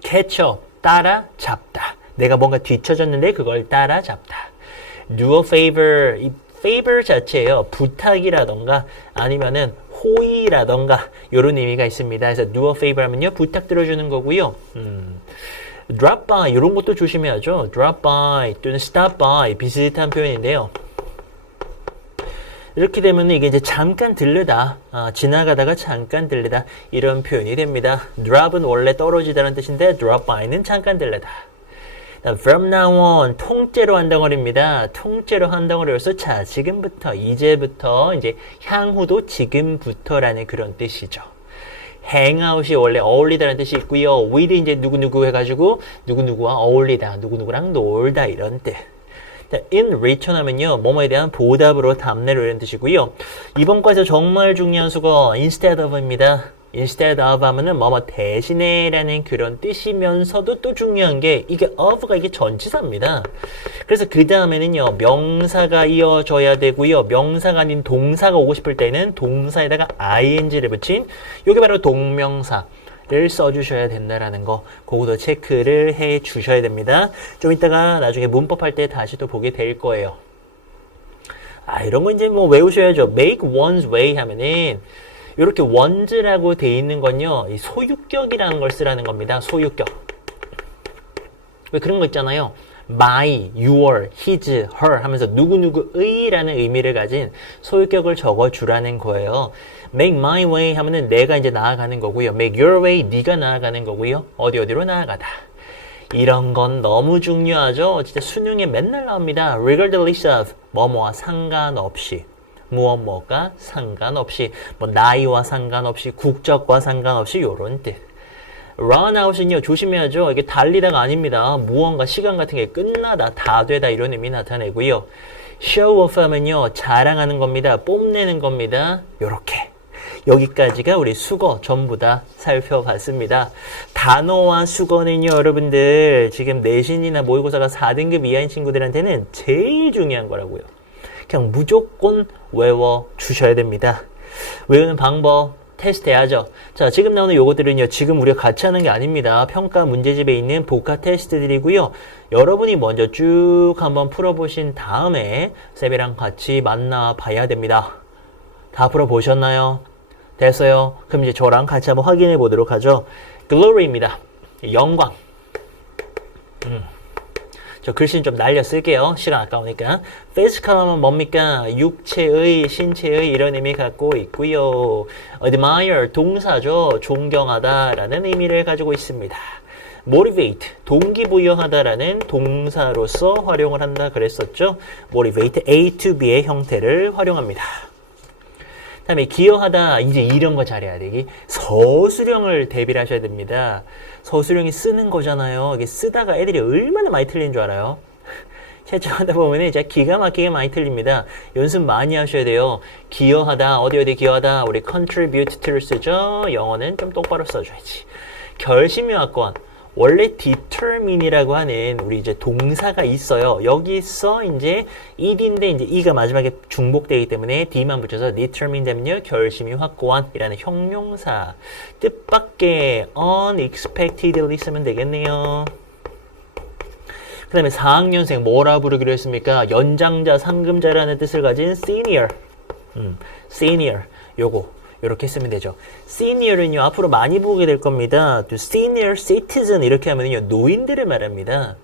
catch up. 따라잡다. 내가 뭔가 뒤쳐졌는데 그걸 따라잡다. do a favor, 이 favor 자체예요. 부탁이라던가 아니면은 호의라던가 이런 의미가 있습니다. 그래서 do a favor 하면요 부탁 들어주는 거고요. drop by 이런 것도 조심해야죠. drop by 또는 stop by 비슷한 표현인데요. 이렇게 되면 이게 이제 잠깐 들르다, 지나가다가 잠깐 들르다 이런 표현이 됩니다. drop은 원래 떨어지다는 뜻인데 drop by는 잠깐 들르다. From now on 통째로 한 덩어리입니다. 통째로 한 덩어리로서 자 지금부터 이제부터 이제 향후도 지금부터라는 그런 뜻이죠. hangout이 원래 어울리다라는 뜻이 있고요. with 이제 누구누구 해가지고 누구누구와 어울리다, 누구누구랑 놀다 이런 뜻. in return 하면요, 뭐뭐에 대한 보답으로 답례로 이런 뜻이고요. 이번 과에서 정말 중요한 수거 instead of입니다. instead of 하면은 뭐뭐 대신에 라는 그런 뜻이면서도 또 중요한 게 이게 of가 이게 전치사입니다. 그래서 그 다음에는요, 명사가 이어져야 되고요. 명사가 아닌 동사가 오고 싶을 때는 동사에다가 ing를 붙인 이게 바로 동명사. 를 써주셔야 된다라는 거, 그거도 체크를 해 주셔야 됩니다. 좀 이따가 나중에 문법 할 때 다시 또 보게 될 거예요. 이런 거 이제 뭐 외우셔야죠. make one's way 하면은, 이렇게 one's라고 돼 있는 건요, 이 소유격이라는 걸 쓰라는 겁니다. 소유격. 왜 그런 거 있잖아요. my, your, his, her 하면서 누구누구의라는 의미를 가진 소유격을 적어주라는 거예요. make my way 하면은 내가 이제 나아가는 거고요. make your way, 네가 나아가는 거고요. 어디로 나아가다. 이런 건 너무 중요하죠. 진짜 수능에 맨날 나옵니다. regardless of, 뭐뭐와 상관없이. 무엇 상관없이. 뭐 나이와 상관없이, 국적과 상관없이 요런 뜻. run out은요, 조심해야죠. 이게 달리다가 아닙니다. 무언가 시간 같은 게 끝나다, 다 되다 이런 의미 나타내고요. show off 하면요, 자랑하는 겁니다. 뽐내는 겁니다. 요렇게. 여기까지가 우리 수거 전부 다 살펴봤습니다. 단어와 수거는요, 여러분들 지금 내신이나 모의고사가 4등급 이하인 친구들한테는 제일 중요한 거라고요. 그냥 무조건 외워 주셔야 됩니다. 외우는 방법 테스트 해야죠. 자, 지금 나오는 요것들은요, 지금 우리가 같이 하는 게 아닙니다. 평가 문제집에 있는 복합 테스트들이고요. 여러분이 먼저 쭉 한번 풀어보신 다음에 쌤이랑 같이 만나 봐야 됩니다. 다 풀어보셨나요? 됐어요? 그럼 이제 저랑 같이 한번 확인해 보도록 하죠. glory입니다. 영광. 저 글씨는 좀 날려 쓸게요. 시간 아까우니까. physical 하면 뭡니까? 육체의, 신체의 이런 의미 갖고 있고요. admire, 동사죠. 존경하다라는 의미를 가지고 있습니다. motivate, 동기부여하다라는 동사로서 활용을 한다 그랬었죠. motivate, A to B의 형태를 활용합니다. 다음에 기여하다, 이제 이런 거 잘해야 돼. 서술형을 대비를 하셔야 됩니다. 서술형이 쓰는 거잖아요. 이게 쓰다가 애들이 얼마나 많이 틀린 줄 알아요? 채점하다 보면 이제 기가 막히게 많이 틀립니다. 연습 많이 하셔야 돼요. 기여하다, 어디 기여하다, 우리 contribute to를 쓰죠. 영어는 좀 똑바로 써줘야지. 결심유학권. 원래 determine이라고 하는 우리 이제 동사가 있어요. 여기서 이제 ed인데 이제 e가 마지막에 중복되기 때문에 d만 붙여서 determine 되면요, 결심이 확고한이라는 형용사 뜻밖의 unexpectedly 쓰면 되겠네요. 그 다음에 4학년생 뭐라 부르기로 했습니까? 연장자, 상금자라는 뜻을 가진 senior. senior 요거 이렇게 쓰면 되죠. senior은요, 앞으로 많이 보게 될 겁니다. 또 senior citizen 이렇게 하면요, 노인들을 말합니다.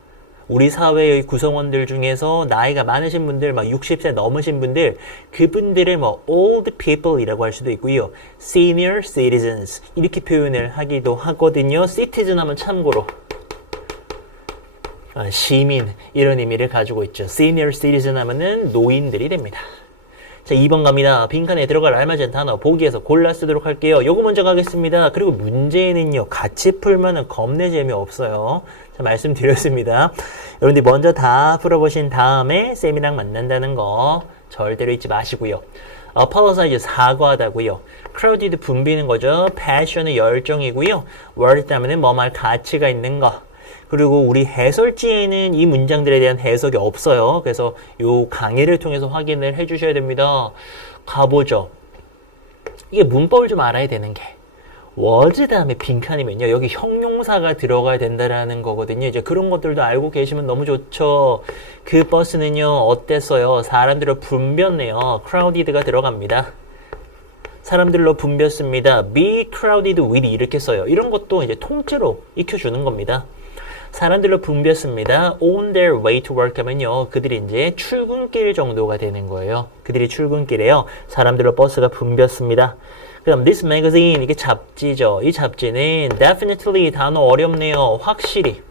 우리 사회의 구성원들 중에서 나이가 많으신 분들, 막 60세 넘으신 분들, 그분들을 뭐 old people이라고 할 수도 있고요. senior citizens 이렇게 표현을 하기도 하거든요. citizen 하면 참고로 시민 이런 의미를 가지고 있죠. senior citizen 하면은 노인들이 됩니다. 자, 2번 갑니다. 빈칸에 들어갈 알맞은 단어 보기에서 골라 쓰도록 할게요. 요거 먼저 가겠습니다. 그리고 문제는요, 같이 풀면은 겁내 재미없어요. 자, 말씀드렸습니다. 여러분들이 먼저 다 풀어보신 다음에 쌤이랑 만난다는 거 절대로 잊지 마시고요. apologize, 사과하다고요. crowded, 붐비는 거죠. passion은 열정이고요. worth 하면은 뭐 말 가치가 있는 거. 그리고 우리 해설지에는 이 문장들에 대한 해석이 없어요. 그래서 요 강의를 통해서 확인을 해 주셔야 됩니다. 가보죠. 이게 문법을 좀 알아야 되는 게 was 다음에 빈칸이면요, 여기 형용사가 들어가야 된다라는 거거든요. 이제 그런 것들도 알고 계시면 너무 좋죠. 그 버스는요, 어땠어요? 사람들로 붐볐네요. crowded가 들어갑니다. 사람들로 붐볐습니다. be crowded with 이렇게 써요. 이런 것도 이제 통째로 익혀주는 겁니다. 사람들로 붐볐습니다. On their way to work 하면요. 그들이 이제 출근길 정도가 되는 거예요. 그들이 출근길에요. 사람들로 버스가 붐볐습니다. 그럼 this magazine 이게 잡지죠. 이 잡지는 definitely 단어 어렵네요. 확실히.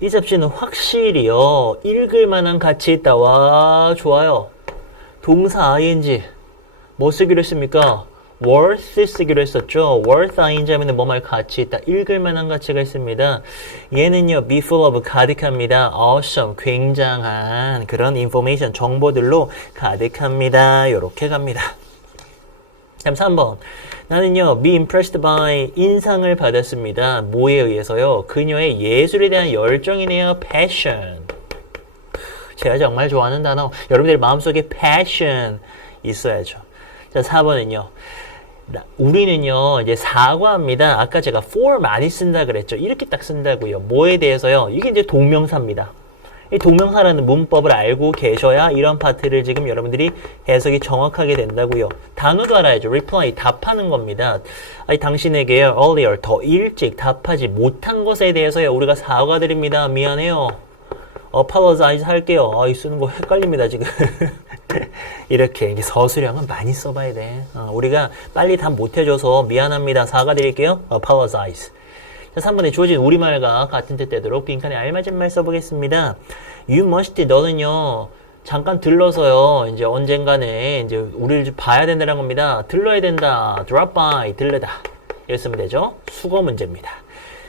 이 잡지는 확실히요. 읽을 만한 가치 있다. 와, 좋아요. 동사 ing 뭐 쓰기로 했습니까? worth 쓰기로 했었죠. worth ing 하면 뭐말 가치 있다. 읽을 만한 가치가 있습니다. 얘는요. be full of 가득합니다. awesome 굉장한 그런 information 정보들로 가득합니다. 요렇게 갑니다. 다음 3번. 나는요. be impressed by 인상을 받았습니다. 뭐에 의해서요? 그녀의 예술에 대한 열정이네요. passion. 제가 정말 좋아하는 단어. 여러분들 마음속에 passion 있어야죠. 자, 4번은요. 우리는요, 이제 사과합니다. 아까 제가 for 많이 쓴다 그랬죠. 이렇게 딱 쓴다고요. 뭐에 대해서요? 이게 이제 동명사입니다. 이 동명사라는 문법을 알고 계셔야 이런 파트를 지금 여러분들이 해석이 정확하게 된다고요. 단어도 알아야죠. reply, 답하는 겁니다. 아니, 당신에게요, earlier, 더 일찍 답하지 못한 것에 대해서요, 우리가 사과드립니다. 미안해요. apologize 할게요. 이 쓰는 거 헷갈립니다, 지금. 이렇게 서술형은 많이 써봐야 돼. 우리가 빨리 답 못해줘서 미안합니다. 사과드릴게요. apologize. 자, 3번에 주어진 우리말과 같은 뜻 되도록 빈칸에 알맞은 말 써보겠습니다. You must, 너는요, 잠깐 들러서요, 이제 언젠가는 이제 우리를 봐야 된다는 겁니다. 들러야 된다. drop by, 들르다. 이렇게 쓰면 되죠. 수거 문제입니다.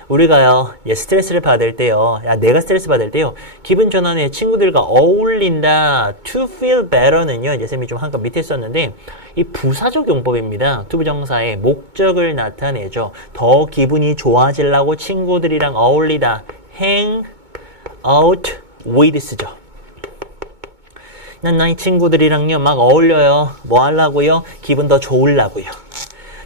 우리가요, 스트레스를 받을 때요, 내가 스트레스 받을 때요, 기분 전환에 친구들과 어울린다. to feel better는요, 이제 쌤이 좀 한칸 밑에 썼는데, 이 부사적 용법입니다. 투부정사의 목적을 나타내죠. 더 기분이 좋아지려고 친구들이랑 어울리다. hang out with 쓰죠. 난 나의 친구들이랑요, 막 어울려요. 뭐 하려고요? 기분 더 좋으려고요.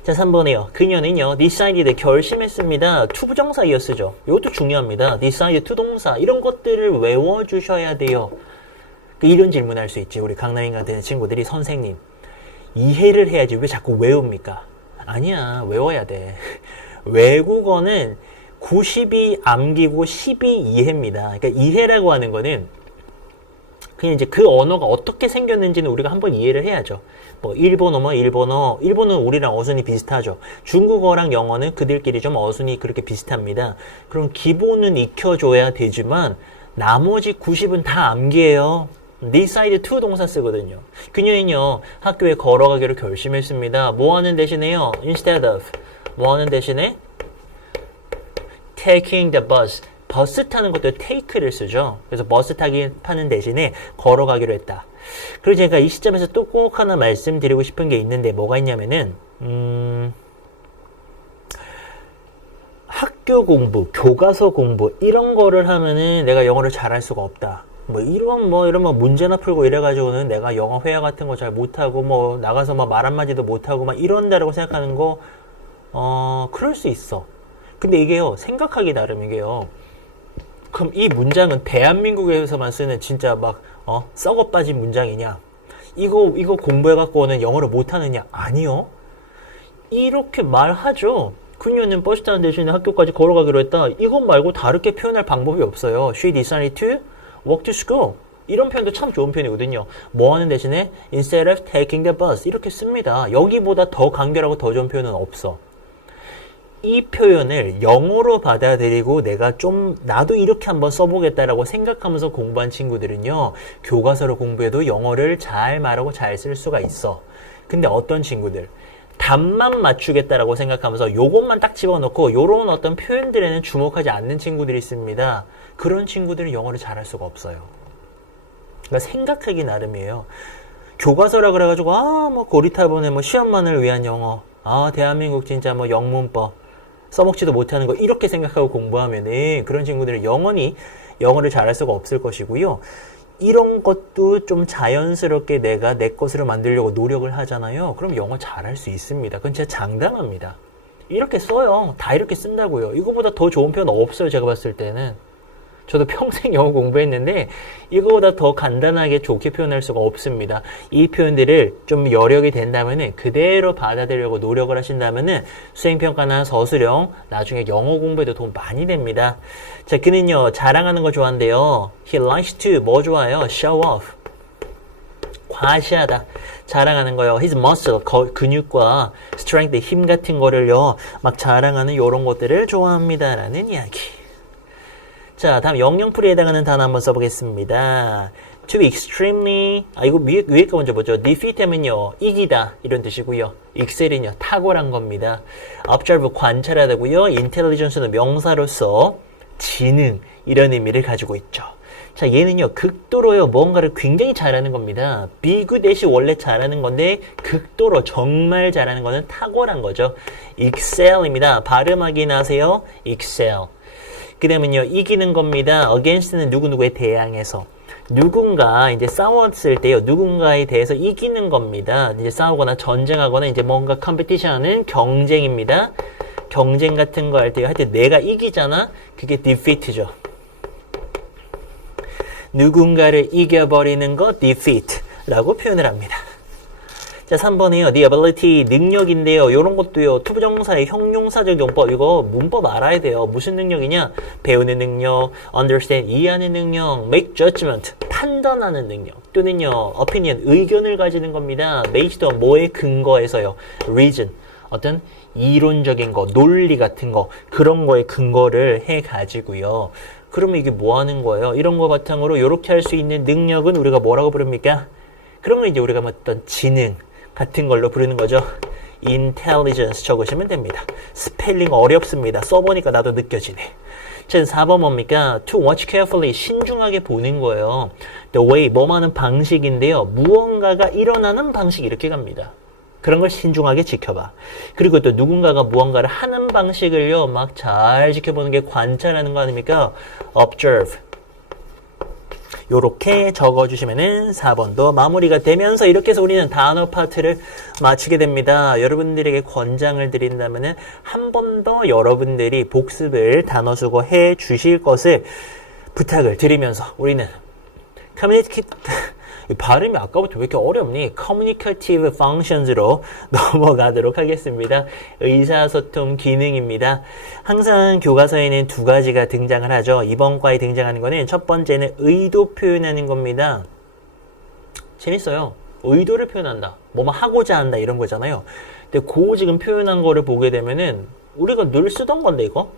자, 3번에요. 그녀는요, decided 결심했습니다. 투부정사 이어쓰죠. 이것도 중요합니다. decide 투동사 이런 것들을 외워주셔야 돼요. 이런 질문할 수 있지. 우리 강남인 같은 친구들이 선생님 이해를 해야지 왜 자꾸 외웁니까? 아니야, 외워야 돼. 외국어는 90이 암기고 10이 이해입니다. 그러니까 이해라고 하는 거는 그냥 이제 그 언어가 어떻게 생겼는지는 우리가 한번 이해를 해야죠. 뭐 일본어는 우리랑 어순이 비슷하죠. 중국어랑 영어는 그들끼리 좀 어순이 그렇게 비슷합니다. 그럼 기본은 익혀줘야 되지만 나머지 90은 다 암기해요. decide to 동사 쓰거든요. 그녀는요, 학교에 걸어가기로 결심했습니다. 뭐 하는 대신에요? instead of 뭐 하는 대신에? taking the bus 버스 타는 것도 take를 쓰죠. 그래서 버스 타는 대신에 걸어가기로 했다. 그리고 제가 이 시점에서 또 꼭 하나 말씀드리고 싶은 게 있는데 뭐가 있냐면은 학교 공부, 교과서 공부 이런 거를 하면은 내가 영어를 잘할 수가 없다. 이런 문제나 풀고 이래가지고는 내가 영어 회화 같은 거 잘 못하고 나가서 말 한마디도 못하고 이런다라고 생각하는 거 그럴 수 있어. 근데 이게요, 생각하기 나름이게요. 그럼 이 문장은 대한민국에서만 쓰는 진짜 썩어 빠진 문장이냐? 이거 공부해갖고는 영어를 못하느냐? 아니요. 이렇게 말하죠. 그녀는 버스 타는 대신에 학교까지 걸어가기로 했다. 이것 말고 다르게 표현할 방법이 없어요. She decided to walk to school. 이런 표현도 참 좋은 표현이거든요. 뭐 하는 대신에 instead of taking the bus 이렇게 씁니다. 여기보다 더 간결하고 더 좋은 표현은 없어. 이 표현을 영어로 받아들이고 내가 좀 나도 이렇게 한번 써보겠다라고 생각하면서 공부한 친구들은요, 교과서를 공부해도 영어를 잘 말하고 잘 쓸 수가 있어. 근데 어떤 친구들 답만 맞추겠다라고 생각하면서 요것만 딱 집어넣고 요런 어떤 표현들에는 주목하지 않는 친구들이 있습니다. 그런 친구들은 영어를 잘할 수가 없어요. 그러니까 생각하기 나름이에요. 교과서라 그래가지고 고리타분의 시험만을 위한 영어, 대한민국 진짜 영문법 써먹지도 못하는 거 이렇게 생각하고 공부하면은 그런 친구들은 영원히 영어를 잘할 수가 없을 것이고요. 이런 것도 좀 자연스럽게 내가 내 것으로 만들려고 노력을 하잖아요. 그럼 영어 잘할 수 있습니다. 그건 진짜 장담합니다. 이렇게 써요. 다 이렇게 쓴다고요. 이거보다 더 좋은 표현 없어요. 제가 봤을 때는. 저도 평생 영어 공부했는데 이거보다 더 간단하게 좋게 표현할 수가 없습니다. 이 표현들을 좀 여력이 된다면은 그대로 받아들이려고 노력을 하신다면은 수행평가나 서술형 나중에 영어 공부에도 도움 많이 됩니다. 자, 그는요 자랑하는 거 좋아한대요. He likes to 뭐 좋아해요? Show off. 과시하다. 자랑하는 거요. His muscle, 근육과 strength, 힘 같은 거를요 막 자랑하는 이런 것들을 좋아합니다. 라는 이야기. 자, 다음 영영풀이에 해당하는 단어 한번 써보겠습니다. To be extremely, 이거 위에 거 먼저 보죠. defeat 하면요, 이기다, 이런 뜻이고요. excel은요, 탁월한 겁니다. observe, 관찰하다고요. intelligence는 명사로서 지능, 이런 의미를 가지고 있죠. 자, 얘는요, 극도로요, 뭔가를 굉장히 잘하는 겁니다. be good at이 원래 잘하는 건데, 극도로 정말 잘하는 거는 탁월한 거죠. excel입니다. 발음 확인하세요. excel. 그 다음은요, 이기는 겁니다. against는 누구누구에 대항해서. 누군가 이제 싸웠을 때요, 누군가에 대해서 이기는 겁니다. 이제 싸우거나 전쟁하거나 이제 뭔가 컴피티션은 경쟁입니다. 경쟁 같은 거 할 때, 하여튼 내가 이기잖아? 그게 defeat죠. 누군가를 이겨버리는 거 defeat라고 표현을 합니다. 자, 3번이요. The ability, 능력인데요. 요런 것도요. 투부정사의 형용사적 용법, 이거 문법 알아야 돼요. 무슨 능력이냐? 배우는 능력, understand, 이해하는 능력, make judgment, 판단하는 능력, 또는요, opinion, 의견을 가지는 겁니다. based on 뭐에 근거해서요. reason, 어떤 이론적인 거, 논리 같은 거, 그런 거에 근거를 해가지고요. 그러면 이게 뭐 하는 거예요? 이런 거 바탕으로 이렇게 할 수 있는 능력은 우리가 뭐라고 부릅니까? 그런 거 이제 우리가 어떤 지능 같은 걸로 부르는 거죠. intelligence 적으시면 됩니다. 스펠링 어렵습니다. 써보니까 나도 느껴지네. 자, 4번 뭡니까? to watch carefully, 신중하게 보는 거예요. the way, 뭐뭐 하는 방식인데요. 무언가가 일어나는 방식 이렇게 갑니다. 그런 걸 신중하게 지켜봐. 그리고 또 누군가가 무언가를 하는 방식을요, 막 잘 지켜보는 게 관찰하는 거 아닙니까? observe. 요렇게 적어주시면은 4번도 마무리가 되면서 이렇게 해서 우리는 단어 파트를 마치게 됩니다. 여러분들에게 권장을 드린다면은 한 번 더 여러분들이 복습을 단어 수거 해 주실 것을 부탁을 드리면서 우리는 발음이 아까부터 왜 이렇게 어렵니? Communicative Functions로 넘어가도록 하겠습니다. 의사소통 기능입니다. 항상 교과서에는 두 가지가 등장을 하죠. 이번 과에 등장하는 거는 첫 번째는 의도 표현하는 겁니다. 재밌어요. 의도를 표현한다. 뭐뭐 하고자 한다 이런 거잖아요. 근데 그 지금 표현한 거를 보게 되면은 우리가 늘 쓰던 건데 이거?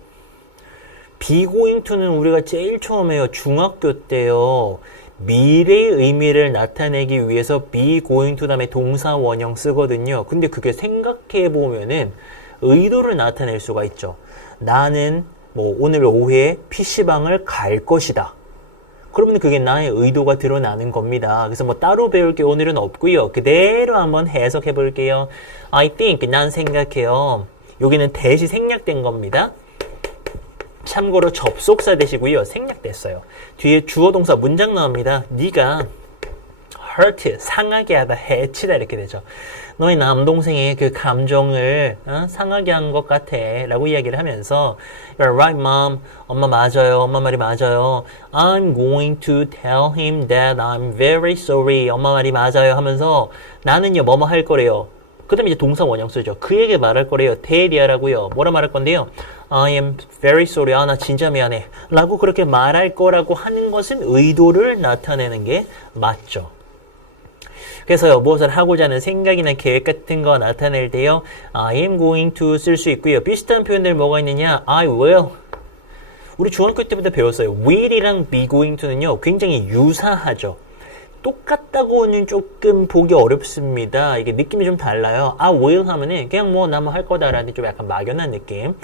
be going to는 우리가 제일 처음에요. 중학교 때요. 미래의 의미를 나타내기 위해서 be going to 다음에 동사 원형 쓰거든요. 근데 그게 생각해 보면은 의도를 나타낼 수가 있죠. 나는 뭐 오늘 오후에 PC방을 갈 것이다. 그러면 그게 나의 의도가 드러나는 겁니다. 그래서 뭐 따로 배울 게 오늘은 없고요. 그대로 한번 해석해 볼게요. I think, 난 생각해요. 여기는 대시 생략된 겁니다. 참고로 접속사 대시고요. 생략됐어요. 뒤에 주어 동사 문장 나옵니다. 네가 hurt, 상하게 하다, 해치다 이렇게 되죠. 너의 남동생의 그 감정을 상하게 한 것 같아 라고 이야기를 하면서 You're right, mom. 엄마 맞아요. 엄마 말이 맞아요. I'm going to tell him that I'm very sorry. 엄마 말이 맞아요 하면서 나는요 뭐뭐 할 거래요. 그 다음에 이제 동사 원형 쓰죠. 그에게 말할 거래요. 대리하라고요. 뭐라 말할 건데요? I am very sorry. 나 진짜 미안해. 라고 그렇게 말할 거라고 하는 것은 의도를 나타내는 게 맞죠. 그래서요, 무엇을 하고자 하는 생각이나 계획 같은 거 나타낼 때요, I am going to 쓸 수 있고요. 비슷한 표현들 뭐가 있느냐? I will. 우리 중학교 때부터 배웠어요. will이랑 be going to는요, 굉장히 유사하죠. 똑같다고는 조금 보기 어렵습니다. 이게 느낌이 좀 달라요. I will 하면은 그냥 뭐 나 뭐 할 거다라는 좀 약간 막연한 느낌.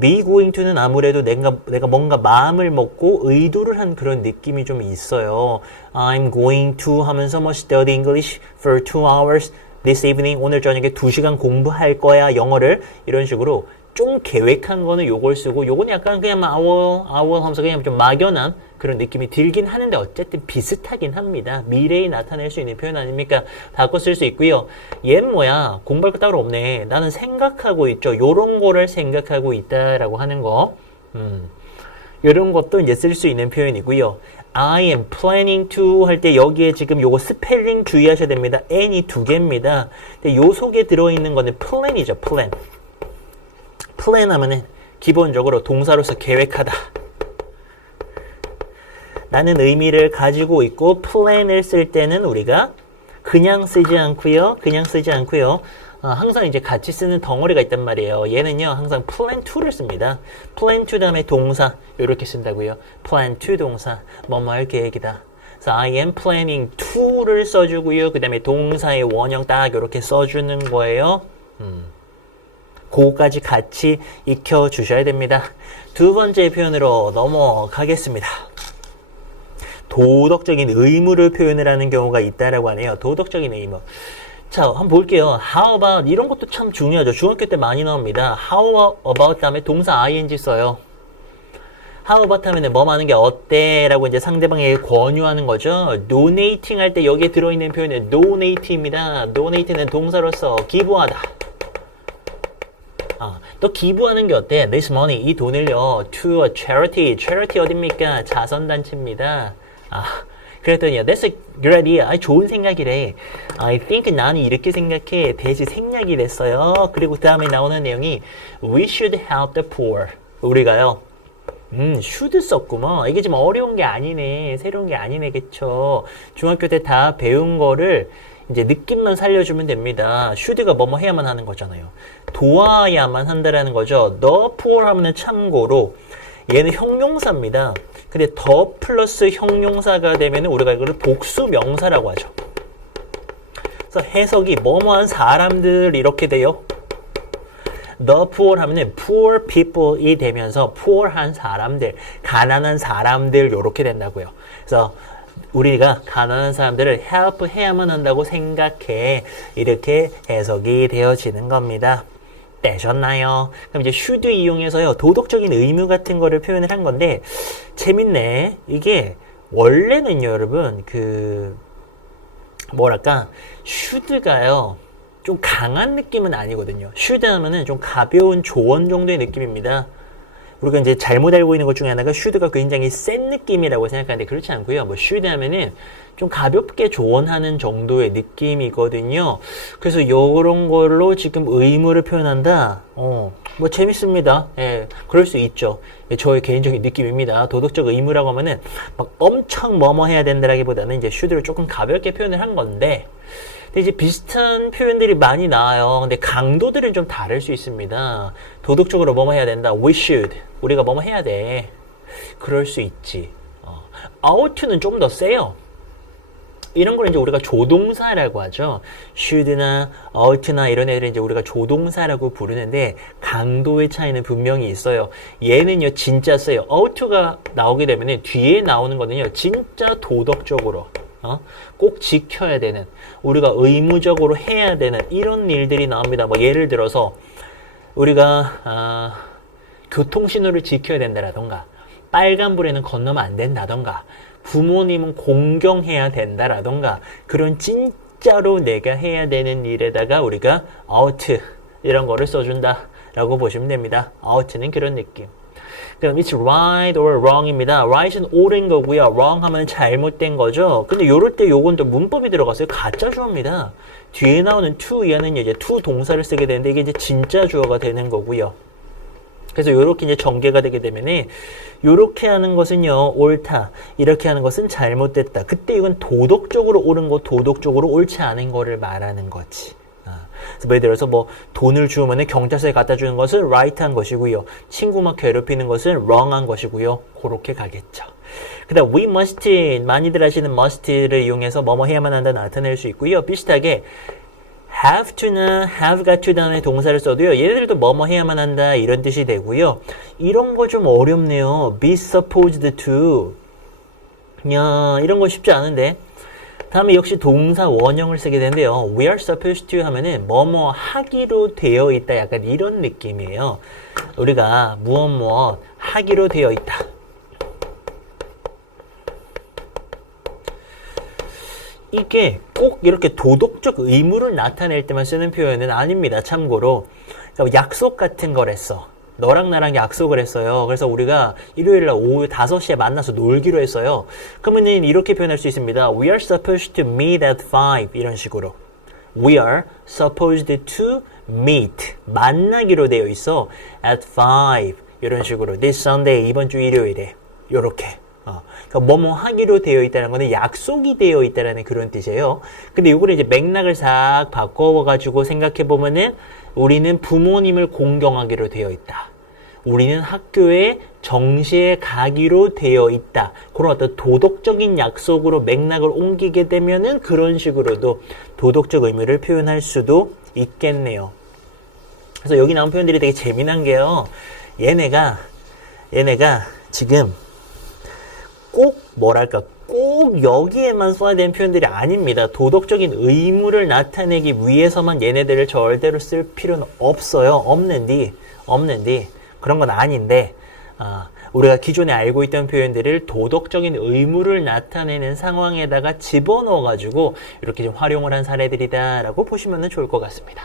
be going to는 아무래도 내가 뭔가 마음을 먹고 의도를 한 그런 느낌이 좀 있어요. I'm going to 하면서 뭐 study English for 2 hours this evening. 오늘 저녁에 2시간 공부할 거야. 영어를. 이런 식으로 좀 계획한 거는 요걸 쓰고 요거는 약간 그냥 I will 하면서 그냥 좀 막연한 그런 느낌이 들긴 하는데 어쨌든 비슷하긴 합니다. 미래에 나타낼 수 있는 표현 아닙니까? 바꿔 쓸 수 있고요. 얘는 뭐야? 공부할 거 따로 없네. 나는 생각하고 있죠. 요런 거를 생각하고 있다라고 하는 거. 이런 것도 이제 쓸 수 있는 표현이고요. I am planning to 할 때 여기에 지금 요거 스펠링 주의하셔야 됩니다. n이 두 개입니다. 근데 요 속에 들어있는 거는 plan이죠. plan. plan 하면은 기본적으로 동사로서 계획하다 라는 의미를 가지고 있고 plan을 쓸 때는 우리가 그냥 쓰지 않고요. 항상 이제 같이 쓰는 덩어리가 있단 말이에요. 얘는요, 항상 plan to를 씁니다. plan to 다음에 동사, 이렇게 쓴다고요. plan to 동사, 뭐뭐 할 계획이다. 그래서 I am planning to를 써주고요. 그 다음에 동사의 원형 딱 이렇게 써주는 거예요. 그거까지 같이 익혀주셔야 됩니다. 두 번째 표현으로 넘어가겠습니다. 도덕적인 의무를 표현을 하는 경우가 있다라고 하네요. 도덕적인 의무. 자, 한번 볼게요. How about 이런 것도 참 중요하죠. 중학교 때 많이 나옵니다. How about 다음에 동사 ing 써요. How about 하면은 뭐 하는 게 어때? 라고 이제 상대방에게 권유하는 거죠. donating 할 때 여기에 들어있는 표현은 donate입니다. donate는 동사로서 기부하다. 너 기부하는 게 어때? This money, 이 돈을요, to a charity. charity 어딥니까? 자선단체입니다. 그랬더니요, that's a good idea. 좋은 생각이래. I think 나는 이렇게 생각해. 대시 생략이 됐어요. 그리고 그 다음에 나오는 내용이 we should help the poor. 우리가요, should 썼구먼. 이게 좀 어려운 게 아니네. 새로운 게 아니네. 그쵸? 중학교 때 다 배운 거를 이제 느낌만 살려주면 됩니다. should가 뭐뭐 해야만 하는 거잖아요. 도와야만 한다라는 거죠. the poor 하면은 참고로 얘는 형용사입니다. 근데 더 플러스 형용사가 되면 우리가 이거를 복수 명사라고 하죠. 그래서 해석이 뭐뭐한 사람들 이렇게 돼요. The poor 하면은 poor people이 되면서 poor한 사람들, 가난한 사람들 이렇게 된다고요. 그래서 우리가 가난한 사람들을 help 해야만 한다고 생각해. 이렇게 해석이 되어지는 겁니다. 되셨나요? 그럼 이제 should 이용해서요, 도덕적인 의무 같은 거를 표현을 한 건데, 재밌네. 이게, 원래는요, 여러분, should가요, 좀 강한 느낌은 아니거든요. should 하면은 좀 가벼운 조언 정도의 느낌입니다. 우리가 이제 잘못 알고 있는 것 중에 하나가 should가 굉장히 센 느낌이라고 생각하는데 그렇지 않고요. 뭐 should 하면은 좀 가볍게 조언하는 정도의 느낌이거든요. 그래서 요런 걸로 지금 의무를 표현한다. 뭐 재밌습니다. 예, 그럴 수 있죠. 예, 저의 개인적인 느낌입니다. 도덕적 의무라고 하면은 막 엄청 뭐뭐 해야 된다라기보다는 이제 should를 조금 가볍게 표현을 한 건데, 근데 이제 비슷한 표현들이 많이 나와요. 근데 강도들은 좀 다를 수 있습니다. 도덕적으로 뭐뭐 해야 된다. We should. 우리가 뭐뭐 해야 돼. 그럴 수 있지. ought to는 좀 더 세요. 이런 걸 이제 우리가 조동사라고 하죠. should나 ought나 이런 애들은 이제 우리가 조동사라고 부르는데 강도의 차이는 분명히 있어요. 얘는요 진짜 세요. ought가 나오게 되면 뒤에 나오는 거는요 진짜 도덕적으로 꼭 지켜야 되는, 우리가 의무적으로 해야 되는 이런 일들이 나옵니다. 뭐 예를 들어서 우리가 교통신호를 지켜야 된다라던가, 빨간불에는 건너면 안 된다던가, 부모님은 공경해야 된다라던가, 그런 진짜로 내가 해야 되는 일에다가 우리가 ought 이런 거를 써준다 라고 보시면 됩니다. out는 그런 느낌. 그럼 it's right or wrong입니다. right은 옳은 거고요. wrong 하면 잘못된 거죠. 근데 요럴 때 요건 또 문법이 들어갔어요. 가짜 주어입니다. 뒤에 나오는 to 얘는 이제 to 동사를 쓰게 되는데 이게 이제 진짜 주어가 되는 거고요. 그래서 요렇게 이제 전개가 되게 되면은 요렇게 하는 것은요 옳다, 이렇게 하는 것은 잘못됐다. 그때 이건 도덕적으로 옳은 거, 도덕적으로 옳지 않은 거를 말하는 거지. 예를 들어서 뭐 돈을 주면은 경찰서에 갖다 주는 것은 right한 것이고요. 친구 막 괴롭히는 것은 wrong한 것이고요. 그렇게 가겠죠. 그 다음 we must, 많이들 하시는 must를 이용해서 뭐뭐 해야만 한다 나타낼 수 있고요. 비슷하게 have to나 have got to 다음에 동사를 써도요. 얘네들도 뭐뭐 해야만 한다 이런 뜻이 되고요. 이런 거 좀 어렵네요. be supposed to. 야, 이런 거 쉽지 않은데. 다음에 역시 동사 원형을 쓰게 되는데요. We are supposed to 하면은 뭐뭐 하기로 되어 있다. 약간 이런 느낌이에요. 우리가 무엇 하기로 되어 있다. 이게 꼭 이렇게 도덕적 의무를 나타낼 때만 쓰는 표현은 아닙니다. 참고로 그러니까 약속 같은 걸 했어. 너랑 나랑 약속을 했어요. 그래서 우리가 일요일날 오후 5시에 만나서 놀기로 했어요. 그러면은 이렇게 표현할 수 있습니다. We are supposed to meet at 5 이런 식으로. We are supposed to meet 만나기로 되어 있어. At 5 이런 식으로. This Sunday 이번 주 일요일에 요렇게. 그러니까 뭐뭐 하기로 되어 있다는 거는 약속이 되어 있다는 그런 뜻이에요. 근데 이거를 이제 맥락을 싹 바꿔가지고 생각해 보면은 우리는 부모님을 공경하기로 되어 있다. 우리는 학교에 정시에 가기로 되어 있다. 그런 어떤 도덕적인 약속으로 맥락을 옮기게 되면은 그런 식으로도 도덕적 의미를 표현할 수도 있겠네요. 그래서 여기 나온 표현들이 되게 재미난 게요. 얘네가 지금 꼭 뭐랄까 꼭 여기에만 써야 되는 표현들이 아닙니다. 도덕적인 의무를 나타내기 위해서만 얘네들을 절대로 쓸 필요는 없어요. 없는디 그런 건 아닌데 우리가 기존에 알고 있던 표현들을 도덕적인 의무를 나타내는 상황에다가 집어넣어가지고 이렇게 좀 활용을 한 사례들이다라고 보시면 좋을 것 같습니다.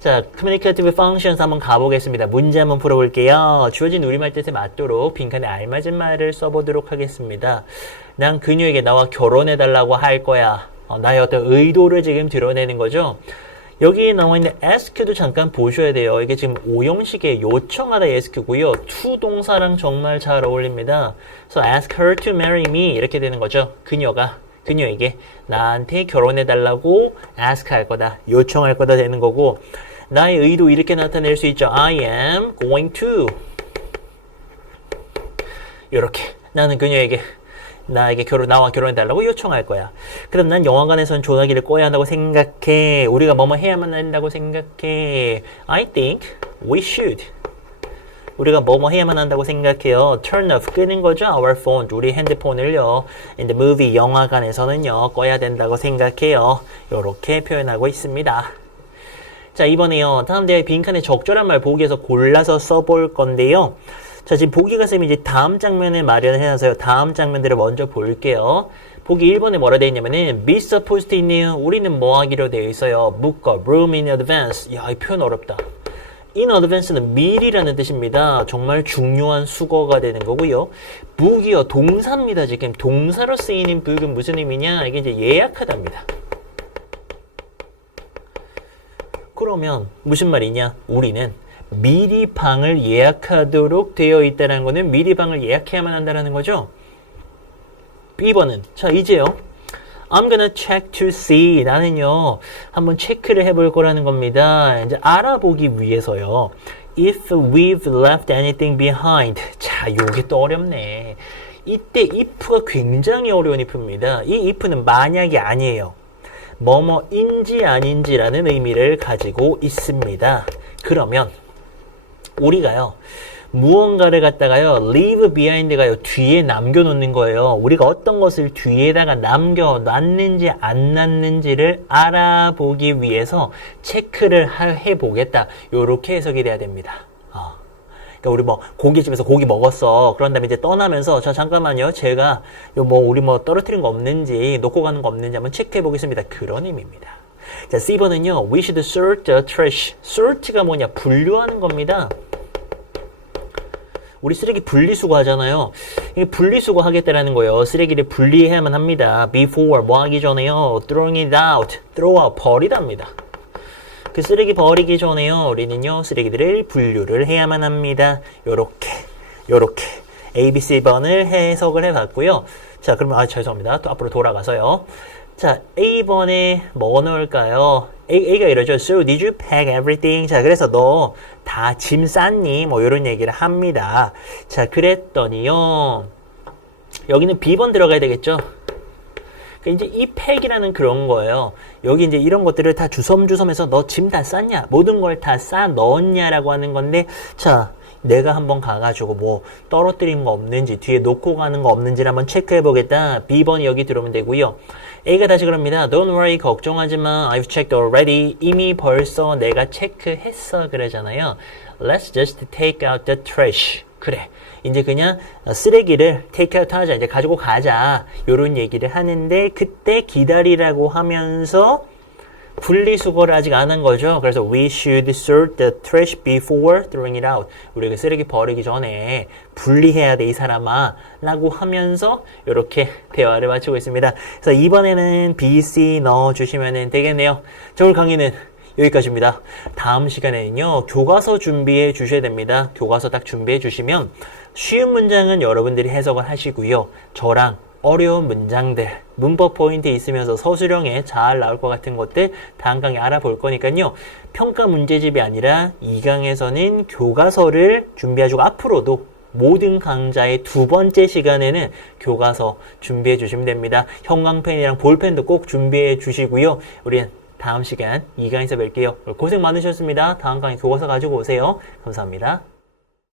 자, communicative functions 한번 가보겠습니다. 문제 한번 풀어볼게요. 주어진 우리말 뜻에 맞도록 빈칸에 알맞은 말을 써보도록 하겠습니다. 난 그녀에게 나와 결혼해달라고 할 거야. 나의 어떤 의도를 지금 드러내는 거죠. 여기에 나와 있는 ask도 잠깐 보셔야 돼요. 이게 지금 오형식의 요청하다 ask고요. to 동사랑 정말 잘 어울립니다. So ask her to marry me 이렇게 되는 거죠. 그녀에게 나한테 결혼해달라고 ask 할 거다. 요청할 거다 되는 거고 나의 의도 이렇게 나타낼 수 있죠. I am going to 이렇게 나는 그녀에게 나에게 나와 결혼해달라고 요청할 거야. 그럼 난 영화관에선 전화기를 꺼야 한다고 생각해. 우리가 뭐뭐 해야만 한다고 생각해. I think we should. 우리가 뭐뭐 해야만 한다고 생각해요. Turn off 끄는 거죠. Our phone 우리 핸드폰을요. In the movie 영화관에서는요 꺼야 된다고 생각해요. 이렇게 표현하고 있습니다. 자 이번에요. 다음 대화의 빈칸에 적절한 말 보기에서 골라서 써볼 건데요. 자, 지금 보기가 쌤이 이제 다음 장면을 마련을 해놔서요. 다음 장면들을 먼저 볼게요. 보기 1번에 뭐라 되어 있냐면은 be supposed to 있네요. 우리는 뭐 하기로 되어 있어요. book a room in advance. 야, 이 표현 어렵다. in advance는 미리라는 뜻입니다. 정말 중요한 수거가 되는 거고요. book이요. 동사입니다. 지금 동사로 쓰이는 book은 무슨 의미냐? 이게 이제 예약하다입니다. 그러면 무슨 말이냐? 우리는 미리 방을 예약하도록 되어 있다는 거는 미리 방을 예약해야만 한다는 거죠. B번은 자 이제요. I'm gonna check to see. 나는요 한번 체크를 해볼 거라는 겁니다. 이제 알아보기 위해서요. If we've left anything behind. 자 요게 또 어렵네. 이때 if가 굉장히 어려운 if입니다. 이 if는 만약이 아니에요. 뭐뭐인지 아닌지라는 의미를 가지고 있습니다. 그러면 우리가요 무언가를 갖다가요 leave behind가요 뒤에 남겨놓는 거예요. 우리가 어떤 것을 뒤에다가 남겨놨는지 안 놨는지를 알아보기 위해서 체크를 해보겠다. 요렇게 해석이 돼야 됩니다. 그러니까 우리 뭐 고깃집에서 고기 먹었어. 그런 다음에 이제 떠나면서 자 잠깐만요. 제가 우리 떨어뜨린 거 없는지 놓고 가는 거 없는지 한번 체크해 보겠습니다. 그런 의미입니다. 자 C번은요 we should sort the trash. sort가 뭐냐 분류하는 겁니다. 우리 쓰레기 분리수거 하잖아요. 이게 분리수거 하겠다라는 거예요. 쓰레기를 분리해야만 합니다. before 뭐 하기 전에요. throwing it out. throw out 버리답니다. 그 쓰레기 버리기 전에요. 우리는요 쓰레기들을 분류를 해야만 합니다. 요렇게 A, B, C번을 해석을 해봤고요. 자 그러면 죄송합니다. 또 앞으로 돌아가서요. 자 A번에 뭐 넣을까요? A가 이러죠. So did you pack everything? 자 그래서 너 다 짐 쌌니? 뭐 이런 얘기를 합니다. 자 그랬더니요. 여기는 B번 들어가야 되겠죠. 이제 이 팩이라는 그런 거예요. 여기 이제 이런 것들을 다 주섬주섬해서 너 짐 다 쌌냐? 모든 걸 다 싸 넣었냐라고 하는 건데, 자, 내가 한번 가가지고 뭐 떨어뜨린 거 없는지, 뒤에 놓고 가는 거 없는지를 한번 체크해 보겠다. B번이 여기 들어오면 되고요. A가 다시 그럽니다. Don't worry, 걱정하지 마. I've checked already. 이미 벌써 내가 체크했어. 그러잖아요. Let's just take out the trash. 그래. 이제 그냥 쓰레기를 테이크아웃 하자. 이제 가지고 가자. 요런 얘기를 하는데 그때 기다리라고 하면서 분리수거를 아직 안 한 거죠. 그래서 we should sort the trash before throwing it out. 우리가 쓰레기 버리기 전에 분리해야 돼, 이 사람아 라고 하면서 이렇게 대화를 마치고 있습니다. 그래서 이번에는 B, C 넣어주시면 되겠네요. 자, 오늘 강의는 여기까지입니다. 다음 시간에는요, 교과서 준비해 주셔야 됩니다. 교과서 딱 준비해 주시면 쉬운 문장은 여러분들이 해석을 하시고요. 저랑 어려운 문장들, 문법 포인트 있으면서 서술형에 잘 나올 것 같은 것들 다음 강의 알아볼 거니까요. 평가 문제집이 아니라 2강에서는 교과서를 준비해주고 앞으로도 모든 강좌의 두 번째 시간에는 교과서 준비해 주시면 됩니다. 형광펜이랑 볼펜도 꼭 준비해 주시고요. 우리는 다음 시간 2강에서 뵐게요. 고생 많으셨습니다. 다음 강의 교과서 가지고 오세요. 감사합니다.